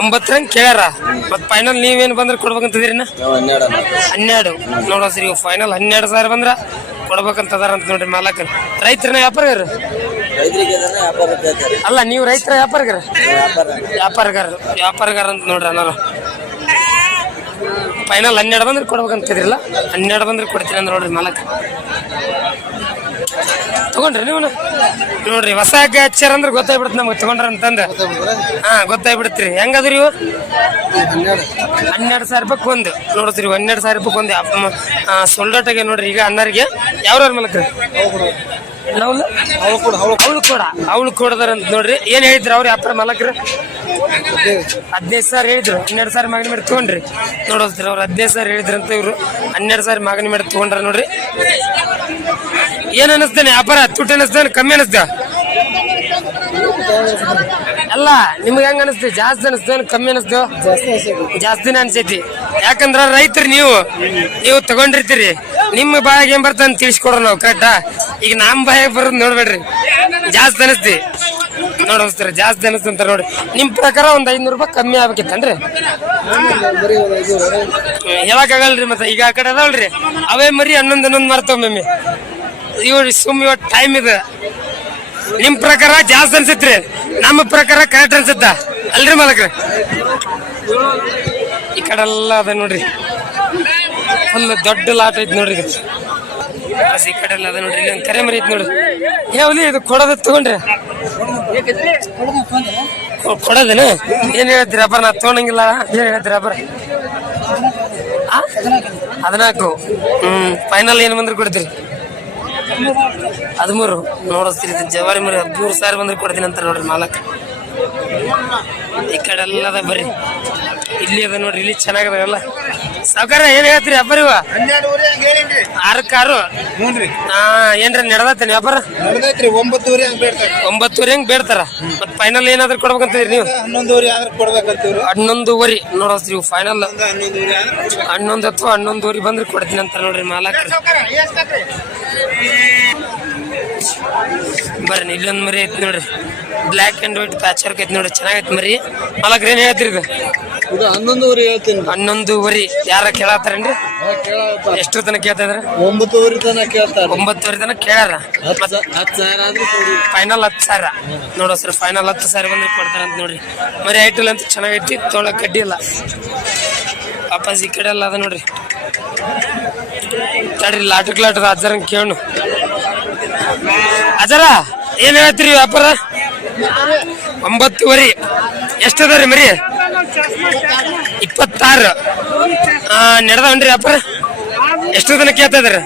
B: ಒಂಬತ್ತರಂಗೆ
A: ಕೇಳ್ಯಾರ? ಮತ್ ಫೈನಲ್ ನೀವೇನ್ ಬಂದ್ರೆ ಕೊಡ್ಬೇಕಂತಿದ್ದೀರಿ
B: ಹನ್ನೆರಡು.
A: ನೋಡೋ ಸರಿ ಇವು ಫೈನಲ್ ಹನ್ನೆರಡು ಸಾವಿರ ಬಂದ್ರ ಕೊಡ್ಬೇಕಂತ ಅದಾರ ಅಂತ ನೋಡ್ರಿ ಮಾಲಕರ್ ರೈತರನ್ನ ವ್ಯಾಪಾರಗಾರ?
B: ರೈತರಿಗೆ
A: ಅಲ್ಲ ನೀವು ರೈತರ ವ್ಯಾಪಾರಗಾರ?
B: ವ್ಯಾಪಾರ.
A: ವ್ಯಾಪಾರಗಾರ ವ್ಯಾಪಾರಗಾರ ಅಂತ ನೋಡ್ರಿ ಅನ್ನಾರ ಫೈನಲ್ ಹನ್ನೆರಡು ಬಂದ್ರೆ ಕೊಡ್ಬೇಕಂತಿದ್ರಲ್ಲ ಹನ್ನೆರಡು ಬಂದ್ರೆ ಕೊಡ್ತೀನಿ ಅಂದ್ರೆ ನೋಡ್ರಿ ಮಾಲಕ್. ತಗೊಂಡ್ರಿ ನೀವು ನೋಡ್ರಿ, ಹೊಸ ಹಚ್ಚಾರ ಅಂದ್ರೆ ಗೊತ್ತಾಗ್ಬಿಡುತ್ತೆ ನಮ್ಗೆ, ತಗೊಂಡ್ರ ಅಂತಂದ್ರೆ ಹಾ ಗೊತ್ತಾಗ್ಬಿಡುತ್ತೀರಿ ಹೆಂಗದ್ರಿ ಇವು? ಹನ್ನೆರಡು ಸಾವಿರ ರೂಪಾಯಿ ಒಂದು. ನೋಡ್ತೀರಿ ಹನ್ನೆರಡು ಸಾವಿರ ರೂಪಾಯಿ ಒಂದು. ಸೊಲ್ಡಾಟಾಗೆ ನೋಡ್ರಿ, ಈಗ ಅನ್ನರಿಗೆ. ಯಾವ್ರ ಮಲಕ್ರಿ ನಾವು ಅವಳು ಕೂಡ. ಅವಳು ಕೊಡದಾರ ಅಂತ ನೋಡ್ರಿ. ಏನ್ ಹೇಳಿದ್ರು ಅವ್ರ ಯಾಪ್ರ ಮಲಕ್ರಿ? ಹದಿನೈದು ಸಾವಿರ ಹೇಳಿದ್ರು. ಹನ್ನೆರಡು ಸಾವಿರ ಮಗನ ಮೇಡ ತಗೊಂಡ್ರಿ. ನೋಡೋದ್ರಿ ಅವ್ರು, ಹದಿನೈದು ಸಾವಿರ ಹೇಳಿದ್ರಂತ ಇವ್ರು. ಹನ್ನೆರಡು ಸಾವಿರ ಮಗನ ಮೇಲೆ ತಗೊಂಡ್ರ ನೋಡ್ರಿ. ಏನ್ ಅನಿಸ್ತಾನೆ? ವ್ಯಾಪಾರ ತುಟ್ಟಿ ಅನಿಸ್ತಾನೆ, ಕಮ್ಮಿ ಅನಿಸ್ತ ಅಲ್ಲ, ನಿಮ್ಗೆ ಹೆಂಗ ಅನಿಸ್ತು? ಜಾಸ್ತಿ ಅನಿಸ್ತಾನೆ, ಕಮ್ಮಿ ಅನಿಸ್ತು? ಜಾಸ್ತಿನೇ ಅನ್ಸೈತಿ. ಯಾಕಂದ್ರ ರೈತರು ನೀವು ನೀವು ತಗೊಂಡಿರ್ತೀರಿ. ನಿಮ್ಮ ಬಾಯಾಗ ಏನ್ ಬರ್ತಾನೆ ತಿಳಿಸ್ಕೊಡ್ರ ನಾವು ಕರೆಕ್ಟಾ ಈಗ ನಮ್ಮ ಬಾಯಾಗ ಬರೋದು ನೋಡ್ಬೇಡ್ರಿ. ಜಾಸ್ತಿ ಅನಿಸ್ತಿ. ನೋಡೋಸ್ತಾರ ಜಾಸ್ತಿ ಅನಿಸ್ತಂತ ನೋಡಿ ನಿಮ್ ಪ್ರಕಾರ ಒಂದ್ ಐನೂರು ರೂಪಾಯಿ ಕಮ್ಮಿ ಆಗ್ಬೇಕಿತ್ತನ್ರಿ ಹೇಳಕ್ಕಾಗಲ್ರಿ ಮತ್ತೆ? ಈಗ ಆ ಕಡೆ ಅದಾವಲ್ರಿ? ಅವೇ ಮರಿ ಹನ್ನೊಂದು ಹನ್ನೊಂದು ಮಾರ್ತಾವ್ ಮಮ್ಮಿ. ಇವ್ ಸುಮ್ ಇವತ್ತು ಟೈಮ್ ಇದೆ. ನಿಮ್ ಪ್ರಕಾರ ಜಾಸ್ತಿ ಅನ್ಸತ್ರಿ? ನಮ್ಮ ಪ್ರಕಾರ ಕರೆಕ್ಟ್ ಅನ್ಸುತ್ತ? ಅಲ್ರಿ ಮಾಲಕ್ರ? ಈ ಕಡೆ ಎಲ್ಲ ಅದ ನೋಡ್ರಿ. ಫುಲ್ ದೊಡ್ಡ ಲಾಟ್ ಐತಿ ನೋಡ್ರಿ ಈ ಕಡೆ ಎಲ್ಲ ಅದ ನೋಡ್ರಿ ಇಲ್ಲಿ ಕರೆ ಮರಿ ಐತಿ ನೋಡ್ರಿ ಹೇಳಿ ಇದು ಕೊಡೋದ ತಗೊಂಡ್ರಿ. ಕೊಡೋದೇನ? ಏನ್ ಹೇಳ್ತೀರಿ ಅಬ್ಬರ ನಾ ತಗೊಂಡಂಗಿಲ್ಲ. ಏನ್ ಹೇಳ್ತೀರಿ ಅಬ್ಬರ ಹದಿನಾಲ್ಕು. ಹ್ಮ್ ಫೈನಲ್ ಏನ್ ಬಂದ್ರೆ ಕೊಡ್ತೀರಿ? ಹದಿಮೂರು ಇದು ಜವಾರಿ ಮರಿ ಹದಿಮೂರು ಸಾವಿರ ಬಂದ್ರೆ ಕೊಡ್ತೀನಿ ಅಂತ ನೋಡ್ರಿ ಮಾಲಕ್. ಈ ಕಡೆ ಎಲ್ಲದ ಬರ್ರಿ. ಇಲ್ಲಿ ಅದ ನೋಡ್ರಿ, ಇಲ್ಲಿ ಚೆನ್ನಾಗದ ಎಲ್ಲ. ಸಾವುಕಾರ ಏನ್ ಹೇಳ್ತೀರಿ ಅಬ್ಬರಿ ಇವ ಕಾರು? ಆರು ಹಾ ಏನ್ರಿ ನಡೆದತ್ತೇನೆ ವ್ಯಾಪಾರ
D: ನಡೆದೈತ್ರಿ ಹಂಗ್ ಬೇಡ್ತಾರೆ.
A: ಒಂಬತ್ತುವರೆ ಹೆಂಗ್ ಬೇಡ್ತಾರ? ಮತ್ ಫೈನಲ್ ಏನಾದ್ರು ಕೊಡ್ಬೇಕಂತೀರಿ ನೀವು?
D: ಹನ್ನೊಂದುವರೆ ಆದ್ರೆ ಕೊಡ್ಬೇಕಂತೀವ್ರಿ.
A: ಹನ್ನೊಂದುವರೆ ನೋಡೋಸ್ರಿ ಫೈನಲ್
D: ಹನ್ನೊಂದುವರೆ ಆದ್ರೆ
A: ಹನ್ನೊಂದು ಅಥವಾ ಹನ್ನೊಂದುವರೆ ಬಂದ್ರೆ ಕೊಡ್ತೀನಿ ಅಂತ ನೋಡ್ರಿ ಮಾಲಕ್ ಬರ್ರಿ ಇಲ್ಲೊಂದು ಮರಿ ಐತಿ ನೋಡ್ರಿ. Black and white patch work ಐತಿ ನೋಡ್ರಿ ಚೆನ್ನಾಗೈತಿ ಮರಿ. ಮಾಲಕ್ರ ಏನ್ ಹೇಳ್ತೀರಿ ಇದು?
B: ಇದು ಹನ್ನೊಂದುವರೆ ಹೇಳ್ತೀನಿ.
A: ಹನ್ನೊಂದುವರೆ ಯಾರ ಕೇಳತ್ತಾರೇನ್ರಿ ಎಷ್ಟು ತನಕ ಕೇಳ್ತಾ ಇದ್ರ
B: ಒಂಬತ್ತುವರೆ ತನಕ ಕೇಳ್ತಾರೆ.
A: ಒಂಬತ್ತುವರೆ ತನಕ ಕೇಳ್ಯಾರ?
B: ಹತ್ತು ಸಾವಿರ
A: ಫೈನಲ್ ಹತ್ತು ಸಾವಿರ. ನೋಡೋ ಸರ್ ಫೈನಲ್ ಹತ್ತು ಸಾವಿರ ಬಂದ್ರೆ ಕೊಡ್ತಾರ ಅಂತ ನೋಡ್ರಿ. ಮರಿ ಐಟಲ್ ಅಂತ ಚೆನ್ನಾಗೈತಿ ತೊಗೊಳಕ್ ಕಡ್ಡಿ ಇಲ್ಲ. ವಾಪಸ್ ಈ ಕಡೆ ಎಲ್ಲ ಅದ ನೋಡ್ರಿ. ತಡ್ರಿ ಲಾಟ್ರಿ ಲಾಟದ ಅಜ್ಜರಂಗ್ ಕೇಳು ಅಜರ, ಏನ್ ಹೇಳ್ತೀರಿ ವ್ಯಾಪಾರ? ಒಂಬತ್ತುವರೆ. ಎಷ್ಟದ ರೀ ಮರಿ? ಇಪ್ಪತ್ತಾರು. ನಡೆದವನ್ರಿ ವ್ಯಾಪಾರ? ಎಷ್ಟು ದಿನ ಕೇಳ್ತಾ ಇದ್ರೆ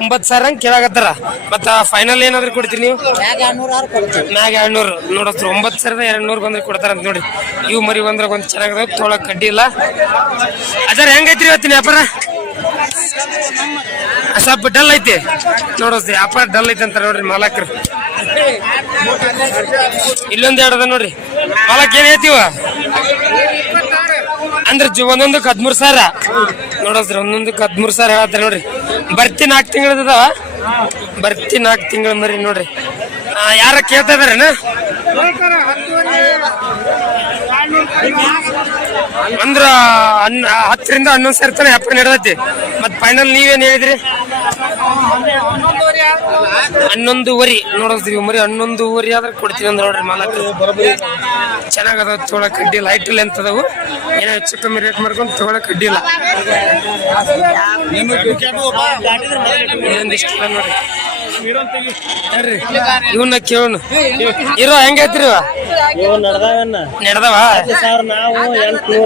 A: ಒಂಬತ್ತು ಸಾವಿರ ಹಂಗೆ ಕೇಳಾಗತ್ತಾರ ಮತ್ತ ಫೈನಲ್ ಏನಾದ್ರು ಕೊಡ್ತೀರಿ ನೀವು? ಮ್ಯಾಗ ಎರಡ್ನೂರು. ನೋಡತ್ರ ಒಂಬತ್ತು ಸಾವಿರದ ಎರಡ್ ನೂರು ಬಂದ್ರೆ ಕೊಡ್ತಾರ ಅಂತ ನೋಡಿ. ಇವು ಮರಿ ಬಂದ್ರೆ ಒಂದ್ ಚೆನ್ನಾಗದ ತೊಳಕ್ ಕಡ್ಡಿ ಇಲ್ಲ. ಅದರ ಹೆಂಗೈತ್ರಿ ಇವತ್ತಿನ ವ್ಯಾಪಾರ? ಸ್ವಲ್ಪ ಡಲ್ ಐತಿ. ನೋಡೋಸ್ರಿ ವ್ಯಾಪಾರ ಡಲ್ ಐತಿ ಅಂತಾರೆ ನೋಡ್ರಿ ಮಾಲಕ್ರು. ಇಲ್ಲೊಂದ್ ಎರಡದ ನೋಡ್ರಿ. ಮಾಲಕ್ ಏನ್ ಐತಿವ ಅಂದ್ರೆ ಒಂದೊಂದು ಒಂದೊಂದಕ್ಕೆ ಹದಿಮೂರು ಸಾವಿರ. ನೋಡೋದ್ರಿ ಒಂದೊಂದಕ್ಕೆ ಹದಿಮೂರು ಸಾವಿರ ಹೇಳ್ತಾರೆ ನೋಡ್ರಿ. ಬರ್ತಿ ನಾಲ್ಕು ತಿಂಗಳದ ಬರ್ತಿ ನಾಲ್ಕು ತಿಂಗಳ ಮರಿ ನೋಡ್ರಿ. ಯಾರ ಕೇಳ್ತಾ ಇದಾರೇನ ಅಂದ್ರ ಹನ್ ಹತ್ತರಿಂದ ಹನ್ನೊಂದು ಸಾವಿರ ತನಕ ವ್ಯಾಪಾರ ನಡೆದೈತಿ. ಮತ್ ಫೈನಲ್ ನೀವೇನ್ ಹೇಳಿದ್ರಿ? ಹನ್ನೊಂದುವರಿ. ನೋಡಿದ್ರಿ ಮರಿ ಹನ್ನೊಂದುವರೆ ಆದ್ರೆ ಕೊಡ್ತೀವಿ ಅಂದ್ರೆ ನೋಡ್ರಿ ಮಾಲಕ್ ಚೆನ್ನಾಗದ ತೊಗೊಳಕ್ ಅಡ್ಡಿ ಇಲ್ಲ ಅಂತ ಅದಾವು. ಏನೋ ಹೆಚ್ಚು ಕಮ್ಮಿ ರೇಟ್ ಮಾಡ್ಕೊಂಡು ತೊಗೊಳಕ್ ಅಡ್ಡಿ ಇಲ್ಲ. ಇಲ್ಲೊಂದಿಷ್ಟು ಇಲ್ಲ ನೋಡ್ರಿ ನೋಡ್ರಿ. ಇವನ್ನ ಕೇಳೋಣ. ಇರೋ ಹೆಂಗೈತ್ರಿ ನಡ್ದಾವ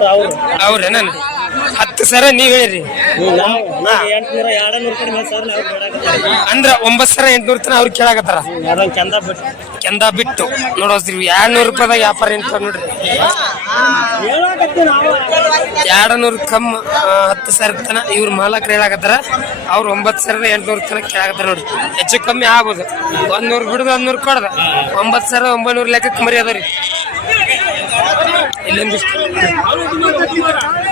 B: ಅವ್ರು.
A: ಅವ್ರೇನ ಸಾವಿರ ನೀವ್ ಹೇಳ್ರಿ.
B: ಎಂಟ್ನೂರ ಸಾವಿರ ನಾವು
A: ಅಂದ್ರ ಒಂಬತ್ತು ಸಾವಿರ ಎಂಟ್ನೂರ ತನ ಅವ್ರು ಕೇಳಾಕತ್ತಾರ.
B: ಚಂದ ಬಿಟ್ಟು.
A: ಕೆಂದ ಬಿಟ್ಟು. ನೋಡೋಸ್ರಿ ಎರಡ್ ನೂರು ರೂಪಾಯಿದಾಗ ವ್ಯಾಪಾರ ಎಂತ ನೋಡ್ರಿ. ಎರಡು ನೂರು ಕಮ್ ಹತ್ತು ಸಾವಿರ ತನ ಇವ್ರ ಮಾಲಕರು ಹೇಳಾಕತ್ತಾರ. ಅವ್ರು ಒಂಬತ್ತು ಸಾವಿರದ ಎಂಟ್ನೂರು ತನ ಕೇಳಾಕತ್ತಾರ ನೋಡ್ರಿ. ಹೆಚ್ಚು ಕಮ್ಮಿ ಆಗ್ಬೋದು. ಒಂದ್ ನೂರು ಬಿಡುದು ಒಂದ್ ನೂರು ಕೊಡದ. ಒಂಬತ್ತು ಸಾವಿರದ ಒಂಬೈನೂರು ಲೆಕ್ಕಕ್ಕೆ ಮರಿ ಅದಾವ್ರಿ ಇಲ್ಲೊಂದಿಷ್ಟು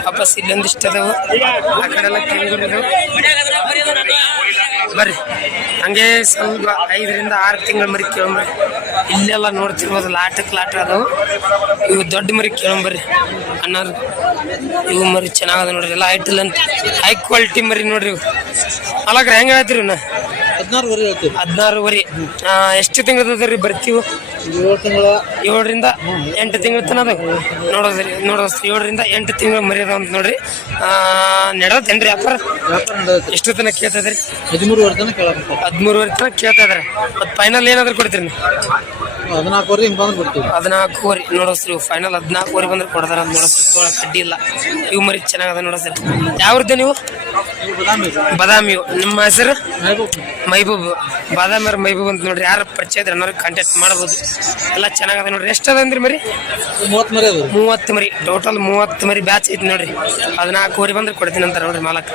A: ವಾಪಸ್ ಇಲ್ಲೊಂದಿಷ್ಟು ಅದಾವು ಆ ಕಡೆಲ್ಲ ಬರ್ರಿ. ಹಂಗೆ ಸ್ವಲ್ಪ ಐದರಿಂದ ಆರು ತಿಂಗಳ ಮರಿ ಕೇಳಂಬರ್ರಿ. ಇಲ್ಲೆಲ್ಲ ನೋಡ್ತಿರ್ಬೋದು, ಲಾಟಕ್ಕೆ ಲಾಟ ಅದಾವು. ಇವು ದೊಡ್ಡ ಮರಿ ಕೇಳಂಬರ್ರಿ. ಅನ್ನಾರು ಇವು ಮರಿ ಚೆನ್ನಾಗದ ನೋಡ್ರಿ. ಎಲ್ಲ ಐಟಲ್ ಅಂತ ಹೈ ಕ್ವಾಲಿಟಿ ಮರಿ ನೋಡ್ರಿ ಇವು. ಅಲ್ಲ ಹೆಂಗೆ ಹೇಳ್ತೀರಿ ಇವ್ನ?
B: ಹದಿನಾರುವರೆ ಹೇಳ್ತೀವಿ
A: ಹದಿನಾರುವರೆ. ಎಷ್ಟು ತಿಂಗಳದ ರೀ ಬರ್ತೀವಿ?
B: ಏಳು ತಿಂಗಳು.
A: ಏಳರಿಂದ ಎಂಟು ತಿಂಗಳ ತನ ನೋಡೋದ್ರಿ ನೋಡೋದ್ರಿ ಏಳರಿಂದ ಎಂಟು ತಿಂಗಳು ಮರ್ಯಾದ ಅಂತ ನೋಡ್ರಿ. ನೆಡತ್ತೇನ್ರಿ ವ್ಯಾಪಾರ? ಎಷ್ಟು ತನಕ ಕೇಳ್ತದ್ರಿ
B: ಹದಿಮೂರುವರೆ ತನಕ ಕೇಳಬೇಕು
A: ಹದಿಮೂರುವರೆ ತನಕ ಕೇಳ್ತಾ ಇದಾರೆ. ಮತ್ತು ಫೈನಲ್ ಏನಾದ್ರು ಕೊಡ್ತೀರಿ
B: ಹದಿನಾಲ್ಕುವರೆ ಹಿಂಗೆ ಬಂದು ಬಿಡ್ತೀವಿ.
A: ಹದಿನಾಲ್ಕೂವರೆ ನೋಡಸ್ರಿ ಫೈನಲ್ ಹದಿನಾಲ್ಕೂವರೆ ಬಂದ್ರೆ ಕೊಡ್ತಾರ ಅಂತ ನೋಡೋಸ್ರಿ ತೋಳ ಕಡ್ಡಿ ಇಲ್ಲ. ಇವು ಮರಿ ಚೆನ್ನಾಗದ ನೋಡಸ್ರಿ ಯಾವ್ರದ್ದು ನೀವು?
B: ಬಾದಾಮಿ.
A: ನಿಮ್ಮ ಹೆಸರು? ಮೈಬೂಬ್. ಬಾದಾಮಿ ಅವ್ರ ಮೈಬೂಬ್ ಅಂತ ನೋಡ್ರಿ ಯಾರು ಪರಿಚಯ ಇದ್ರೆ ಅನ್ನೋರು ಕಾಂಟ್ಯಾಕ್ಟ್ ಮಾಡ್ಬೋದು. ಎಲ್ಲ ಚೆನ್ನಾಗದ ನೋಡ್ರಿ. ಎಷ್ಟು ಅಂದ್ರಿ ಮರಿ?
B: ಮೂವತ್ತು ಮರಿ
A: ಮೂವತ್ತು ಮರಿ. ಟೋಟಲ್ ಮೂವತ್ತು ಮರಿ ಬ್ಯಾಚ್ ಐತಿ ನೋಡ್ರಿ. ಹದಿನಾಲ್ಕೂವರೆ ಬಂದ್ರೆ ಕೊಡ್ತೀನಿ ಅಂತಾರ ನೋಡ್ರಿ ಮಾಲಕ್.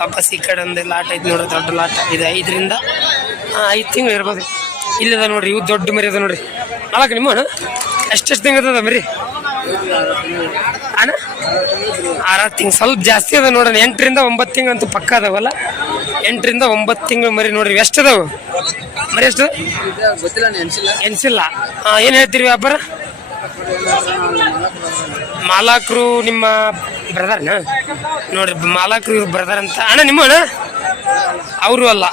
A: ವಾಪಸ್ ಈ ಕಡೆ ಒಂದು ಲಾಟ್ ಐತಿ ನೋಡ್ರಿ ದೊಡ್ಡ ಲಾಟ್. ಇದು ಐದರಿಂದ ಐದು ತಿಂಗಳು ಇರ್ಬೋದು. ಇಲ್ಲದ ನೋಡ್ರಿ, ಇವು ದೊಡ್ಡ ಮರಿ ಅದ ನೋಡ್ರಿ. ನಾಲ್ಕು ನಿಮ್ಮ ಎಷ್ಟೆಷ್ಟು ತಿಂಗಳು ಅದ ಮರಿ? ಅಣ್ಣ? ಆರು ತಿಂಗ್ ಸ್ವಲ್ಪ ಜಾಸ್ತಿ ಅದ ನೋಡೋಣ. ಎಂಟರಿಂದ ಒಂಬತ್ತು ತಿಂಗಳು ಅಂತೂ ಪಕ್ಕ ಅದಾವಲ್ಲ? ಎಂಟರಿಂದ ಒಂಬತ್ತು ತಿಂಗಳು ಮರಿ ನೋಡ್ರಿ. ಎಷ್ಟು ಅದಾವು? ಮರಿ ಎಷ್ಟು ಎನ್ಸಿಲ್ಲ ಏನು ಹೇಳ್ತೀರಿ ವ್ಯಾಪಾರ? ಮಾಲಾಕರು ನಿಮ್ಮ ಬ್ರದರ್ನ? ನೋಡ್ರಿ, ಮಾಲಾಕರು ಬ್ರದರ್ ಅಂತ. ಅಣ್ಣ, ನಿಮ್ಮ ಅಣ್ಣ? ಅವರು ಅಲ್ಲ.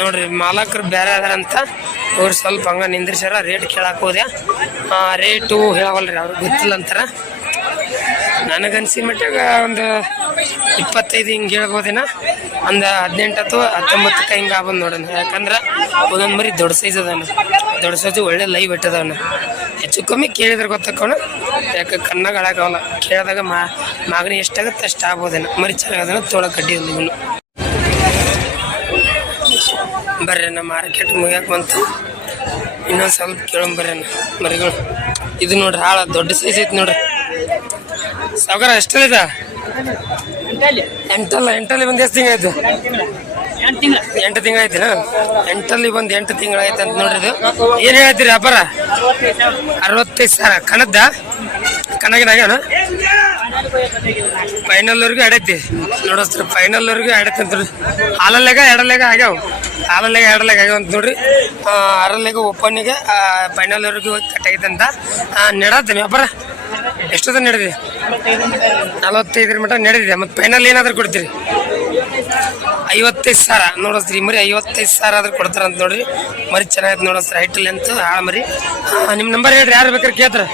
A: ನೋಡ್ರಿ, ಮಾಲಕರು ಬೇರೆ ಅದಾರಂತ. ಅವ್ರು ಸ್ವಲ್ಪ ಹಂಗ ನಿಂದ್ರಿಸ್ಯಾರ ರೇಟ್ ಕೇಳಕ್ ಹೋದೆ ರೇಟು ಹೇಳವಲ್ರಿ ಅವ್ರಿಗೆ ಗೊತ್ತಿಲ್ಲ ನನಗೆ ನನಗನ್ಸಿ ಮಟ್ಟಾಗ ಒಂದು ಇಪ್ಪತ್ತೈದು ಹಿಂಗೆ ಹೇಳ್ಬೋದೇನ? ಒಂದು ಹದಿನೆಂಟು ಅಥವಾ ಹತ್ತೊಂಬತ್ತಕ್ಕೆ ಹಿಂಗೆ ಆಗ್ಬೋದು ನೋಡೋಣ ಯಾಕಂದ್ರೆ ಒಂದೊಂದು ಮರಿ ದೊಡ್ಡ ಸೈಜ್ ಅದಾನ ದೊಡ್ಡ ಸೈಜು ಒಳ್ಳೆ ಲೈವ್ ಇಟ್ಟದವನ ಹೆಚ್ಚು ಕಮ್ಮಿ ಕೇಳಿದ್ರೆ ಗೊತ್ತಾಕವನು ಯಾಕೆ ಕಣ್ಣಾಗ ಆಳಕ್ಕಾಗಲ್ಲ ಕೇಳಿದಾಗ ಮಾ ಮಾಗನಿ ಎಷ್ಟಾಗುತ್ತೆ ಅಷ್ಟು ಆಗ್ಬೋದೇನ. ಮರಿ ಚೆನ್ನಾಗದನ ತೋಳ ಕಡ್ಡಿ ಒಂದು ಇವನು ಬರ್ರಿ ನಮ್ಮ ಮಾರ್ಕೆಟ್ ಮುಗಿಯಕ್ಕೆ ಬಂತು. ಇನ್ನೊಂದು ಸ್ವಲ್ಪ ಕೇಳೋಣ ಬರ್ರಿ ಮರಿಗಳು. ಇದು ನೋಡ್ರಿ ಹಾಳ, ದೊಡ್ಡ ಸೈಜ್ ಐತಿ ನೋಡ್ರಿ. ಸಾವುಕಾರ ಎಷ್ಟಲ್ಲಿದ ಎಂಟಲ್ಲ, ಎಂಟಲ್ಲಿ ಬಂದು ಎಷ್ಟು ತಿಂಗಳಾಯ್ತು ಎಂಟು ತಿಂಗಳು ಐತಿ ಎಂಟಲ್ಲಿ ಬಂದು ಎಂಟು ತಿಂಗಳು ಆಯ್ತು ಅಂತ ನೋಡ್ರಿ ಇದು. ಏನು ಹೇಳ್ತೀರಿ ವ್ಯಾಪಾರ? ಅರವತ್ತೈದು ಸಾವಿರ. ಕಣದ್ದ? ಕಣಗಿನಾಗ್ಯಾನ ಫೈನಲ್ವರೆಗೂ ಆಡೈತಿ. ನೋಡಸ್ರಿ ಫೈನಲ್ವರೆಗೂ ಆಡೈತಿ ಅಂತ ಹಾಲಲ್ಲೇಗ, ಎರಡಲ್ಲೇಗ ಆಗ್ಯಾವ. ಹಾಲಲ್ಲೇಗ, ಎರಡಲ್ಲೇಗ ಆಗ್ಯಾವ ಅಂತ ನೋಡ್ರಿ. ಫೈನಲ್ ಓಪನ್ನಿಗೆ ಕಟ್ ಕಟ್ಟಾಗೈತೆ ಅಂತ. ನೆಡತ್ತೀನಿ ವ್ಯಾಪಾರ ಎಷ್ಟೊತ್ತ ನಡೆದಿದೆ ನಲವತ್ತೈದರ ಮಟ್ಟ ನಡೆದಿದೆ ಮತ್ತು ಫೈನಲ್ ಏನಾದರೂ ಕೊಡ್ತೀರಿ? ಐವತ್ತೈದು ಸಾವಿರ. ನೋಡಸ್ತ್ರಿ ಮರಿ ಐವತ್ತೈದು ಸಾವಿರ ಆದ್ರೂ ಕೊಡ್ತಾರ ಅಂತ ನೋಡ್ರಿ. ಮರಿ ಚೆನ್ನಾಗೈತೆ ನೋಡಸ್ರಿ ಐಟಲ್ ಅಂತ ಹಾಳ ಮರಿ. ನಿಮ್ಮ ನಂಬರ್ ಹೇಳ್ರಿ, ಯಾರು ಬೇಕಾದ್ರೆ ಕೇಳ್ತಾರ.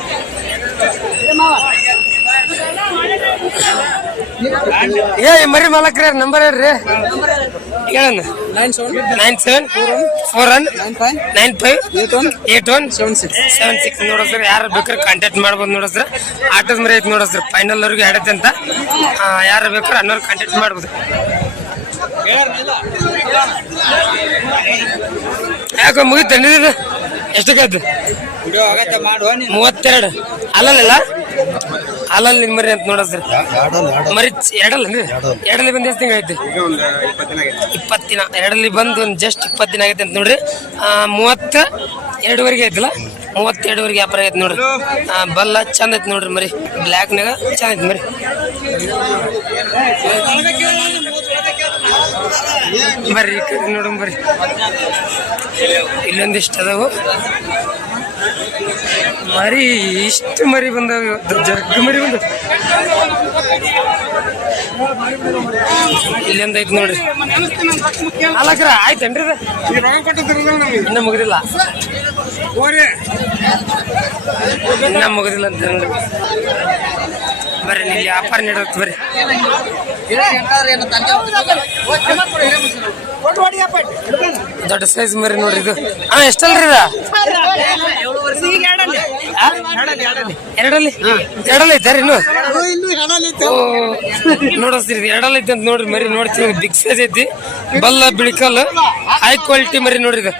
A: ಏ ಮರಿ ಮಾಲಕ್ರ ನಂಬರ್ ಹೇಳ್ರಿ. ಹೇಳಣ್ಣ
B: nine seven
A: four one
B: nine five eight one seven six
A: seven six ನೋಡೋಸ್ರ ಯಾರು ಬೇಕಾದ್ರೆ ಕಾಂಟ್ಯಾಕ್ಟ್ ಮಾಡ್ಬೋದು ನೋಡೋ ಸರ್. ಆಟದ ಮರಿ ಐತೆ ನೋಡೋಸ್ರ ಫೈನಲ್ ಅವ್ರಿಗೆ ಆಡತ್ತೆ ಅಂತ. ಯಾರು ಬೇಕಾದ್ರೆ ಅನ್ನೋರು ಕಾಂಟ್ಯಾಕ್ಟ್ ಮಾಡ್ಬೋದು. ಯಾಕೋ ಮುಗಿತ ಇದು? ಎಷ್ಟಕ್ಕಾಯ್ತು ಮೂವತ್ತೆರಡು. ಅಲ್ಲಲ್ಲ ಅಲ್ಲಲ್ಲಿ ಮರಿ ಅಂತ ನೋಡೋಸ್ರ ಮರಿ ಚ- ಎರಡಲ್ಲ ಎರಡಲ್ಲಿ ಬಂದು ಎಷ್ಟು ತಿಂಗಳು ಐತಿ ಇಪ್ಪತ್ತು ದಿನ ಎರಡಲ್ಲಿ ಬಂದು ಒಂದು ಜಸ್ಟ್ ಇಪ್ಪತ್ತು ದಿನ ಆಗೈತೆ ಅಂತ ನೋಡ್ರಿ. ಆ, ಮೂವತ್ತ ಎರಡುವರೆಗೆ ಐತಲ್ಲ ಮೂವತ್ತೆರಡುವರೆಗೆ ವ್ಯಾಪಾರ ಆಯ್ತು ನೋಡ್ರಿ. ಆ, ಬಲ್ಲ ಚಂದ ಐತಿ ನೋಡ್ರಿ ಮರಿ. ಬ್ಲ್ಯಾಕ್ನಾಗ ಚಂದ ಐತಿ ಮರಿ. ಬರ್ರಿ ನೋಡಮ್ ಬರ್ರಿ ಇಲ್ಲೊಂದಿಷ್ಟು ಅದಾವು. ಮರಿ ಇಷ್ಟು ಮರಿ ಬಂದವ ಇವತ್ತು ಜಗ್ಗ ಮರಿ ಬಂದ ಇಲ್ಲಿಂದ ಐತಿ ನೋಡ್ರಿ. ಅಲ್ಲಕ್ರ ಆಯ್ತೇನ್ರಿ ಇನ್ನ ಮುಗಿದಿಲ್ಲ. ಇನ್ನ ಮುಗಿದಿಲ್ಲ ಅಂತ ಬರ್ರಿ ಇಲ್ಲಿ ವ್ಯಾಪಾರ ನೀಡತ್ ಬರ್ರಿ. ದೊಡ್ಡ ಸೈಜ್ ಮರಿ ನೋಡ್ರಿ ಇದು. ಹಾ ಎಷ್ಟಲ್ರಿ? ಎರಡಲ್ಲಿ. ಎರಡಲ್ಲಿ? ಐತಾರ ಇನ್ನು? ಎರಡಲ್ಲಿ ಐತೆ. ಅಂತ ನೋಡ್ರಿ ಮರಿ ನೋಡ್ತೀವಿ. ಬಿಗ್ ಸೈಜ್ ಐತಿ. ಬಲ್ಲ ಬಿಳಿಕಲ್ ಹೈ ಕ್ವಾಲಿಟಿ ಮರಿ ನೋಡ್ರಿ ಇದು.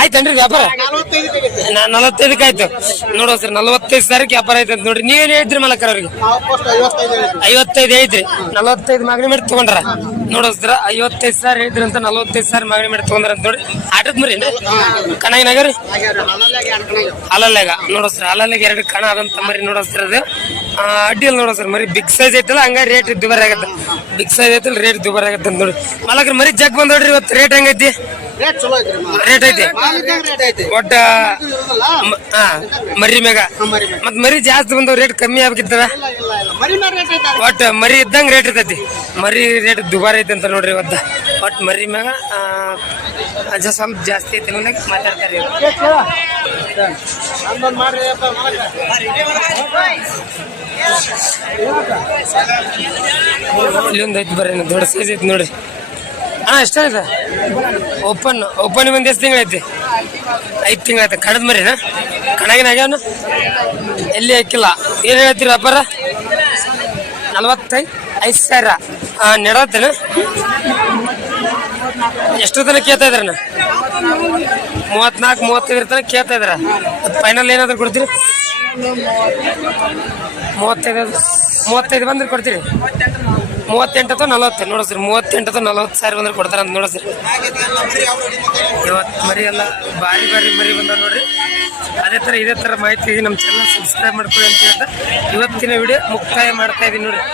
A: ಆಯ್ತನ್ರಿ ವ್ಯಾಪಾರ? ನಾ ನಲವತ್ತೈದಕ್ಕೆ ಆಯ್ತು. ನೋಡೋಸ್ರಿ ನಲವತ್ತೈದು ಸಾವಿರಕ್ಕೆ ವ್ಯಾಪಾರ ಐತೆ ಅಂತ ನೋಡ್ರಿ. ನೀವೇನು ಹೇಳಿದ್ರಿ ಮಲಕರ ಅವ್ರಿಗೆ? ಐವತ್ತೈದು ಐತ್ರಿ ನಲವತ್ತೈದು ಮಾಗಣಿ ಮಾಡಿ ತಗೊಂಡ್ರ. ಸರ್ ಐವತ್ತೈದು ಸಾವಿರ ಹೇಳಿದ್ರಿ ಅಂತ ನಲವತ್ತೈದು ಸಾವಿರ ಮಾಗಣಿ ಮಾಡಿ ತಗೊಂಡ್ರ ಅಂತ ನೋಡಿ ಆಟದ ಮರಿ ಕಣಗಿನಾಗ ರೀ ಹಾಲಲ್ಲಾಗ ಸರ್ ಹಾಲಲ್ಲಾಗ ಎರಡು ಕಣ ಅದಂತ ಮರಿ ನೋಡೋಸ್ರ ಅದು. ಆ, ನೋಡೋ ಸರ್ ಮರಿ ಬಿಗ್ ಸೈಜ್ ಐತಲ್ಲ ಹಂಗ ರೇಟ್ ದುಬಾರಿ ಆಗತ್ತೆ. ಬಿಗ್ ಸೈಜ್ ಐತಲ್ಲ ರೇಟ್ ದುಬಾರಿ ಆಗತ್ತೆ ನೋಡಿ. ಮಲಗ್ರ ಮರಿ ಜಗ್ ಬಂದೋಡ್ರಿ ಇವತ್ತು ರೇಟ್ ಹೆಂಗೈತಿ?
B: ರೇಟ್ ಚಲೋ ಐತ್ರಿ
A: ರೇಟ್ ಐತಿ?
B: ರೇಟ್ ಐತಿ.
A: ಒಟ್ಟ ಮರಿ ಮ್ಯಾಗ? ಮತ್ ಮರಿ ಜಾಸ್ತಿ ಬಂದವ್ ರೇಟ್ ಕಮ್ಮಿ ಆಗ್ಬೇಕಿತ್ತದ ಒಟ್ಟ ಮರಿ ಇದ್ದಂಗ ರೇಟ್ ಇರ್ತೈತಿ. ಮರಿ ರೇಟ್ ದುಬಾರಿ ಐತಿ ಅಂತ ನೋಡ್ರಿ ಇವತ್ತ ಒಟ್ ಮರಿ ಮ್ಯಾಗ ಅಜ್ಜ ಸ್ವಲ್ಪ ಜಾಸ್ತಿ ಐತಿ ಅನ್ನೋದಾಗ ಮಾತಾಡ್ತಾರೆ ಇಲ್ಲೊಂದು ಐತಿ ಬರ್ರಿ ದೊಡ್ಡ ಸೈಜ್ ಐತಿ ನೋಡ್ರಿ. ಅಣ್ಣ ಸರ್ ಓಪನ್ ಓಪನ್ ಬಂದು ಎಷ್ಟು ತಿಂಗಳೈತಿ? ಐದು ತಿಂಗಳೈತೆ ಕಡದ ಮರಿನಾ ಕಣಗಿನ ಆಗ್ಯಾವನು? ಎಲ್ಲಿ ಹಾಕಿಲ್ಲ? ಏನು ಹೇಳ್ತೀರಿ ವ್ಯಾಪಾರ? ನಲ್ವತ್ತೈದು, ಐದು ಸಾವಿರ. ನೆಡತ್ತೇನ ಎಷ್ಟು ತನಕ ಕೇಳ್ತಾ ಇದ್ರಣ್ಣ ಮೂವತ್ನಾಲ್ಕು, ಮೂವತ್ತೈದರ ತನಕ ಕೇಳ್ತಾ ಇದ್ರ. ಫೈನಲ್ ಏನಾದರೂ ಕೊಡ್ತೀರಿ? ಮೂವತ್ತೈದು ಮೂವತ್ತೈದು ಬಂದ್ರೆ ಕೊಡ್ತೀರಿ. ಮೂವತ್ತೆಂಟು ಅಥವಾ ನಲವತ್ತು ನೋಡಿ ಸರ್, ಮೂವತ್ತೆಂಟು ಅಥವಾ ನಲವತ್ತು ಸಾವಿರ ಬಂದ್ರೆ ಕೊಡ್ತಾರೆ ಅಂತ ನೋಡೋ ಸರ್. ಇವತ್ತು ಮರಿ ಎಲ್ಲ ಬಾರಿ ಬಾರಿ ಮರಿ ಬಂದ ನೋಡ್ರಿ. ಅದೇ ಥರ ಇದೇ ಥರ ಮಾಹಿತಿ ನಮ್ಮ ಚಾನಲ್ ಸಬ್ಸ್ಕ್ರೈಬ್ ಮಾಡ್ಕೊಳ್ಳಿ ಅಂತ ಹೇಳ್ತಾ, ಇವತ್ತಿನ ವಿಡಿಯೋ ಮುಕ್ತಾಯ ಮಾಡ್ತಾ ಇದೀನಿ ನೋಡ್ರಿ.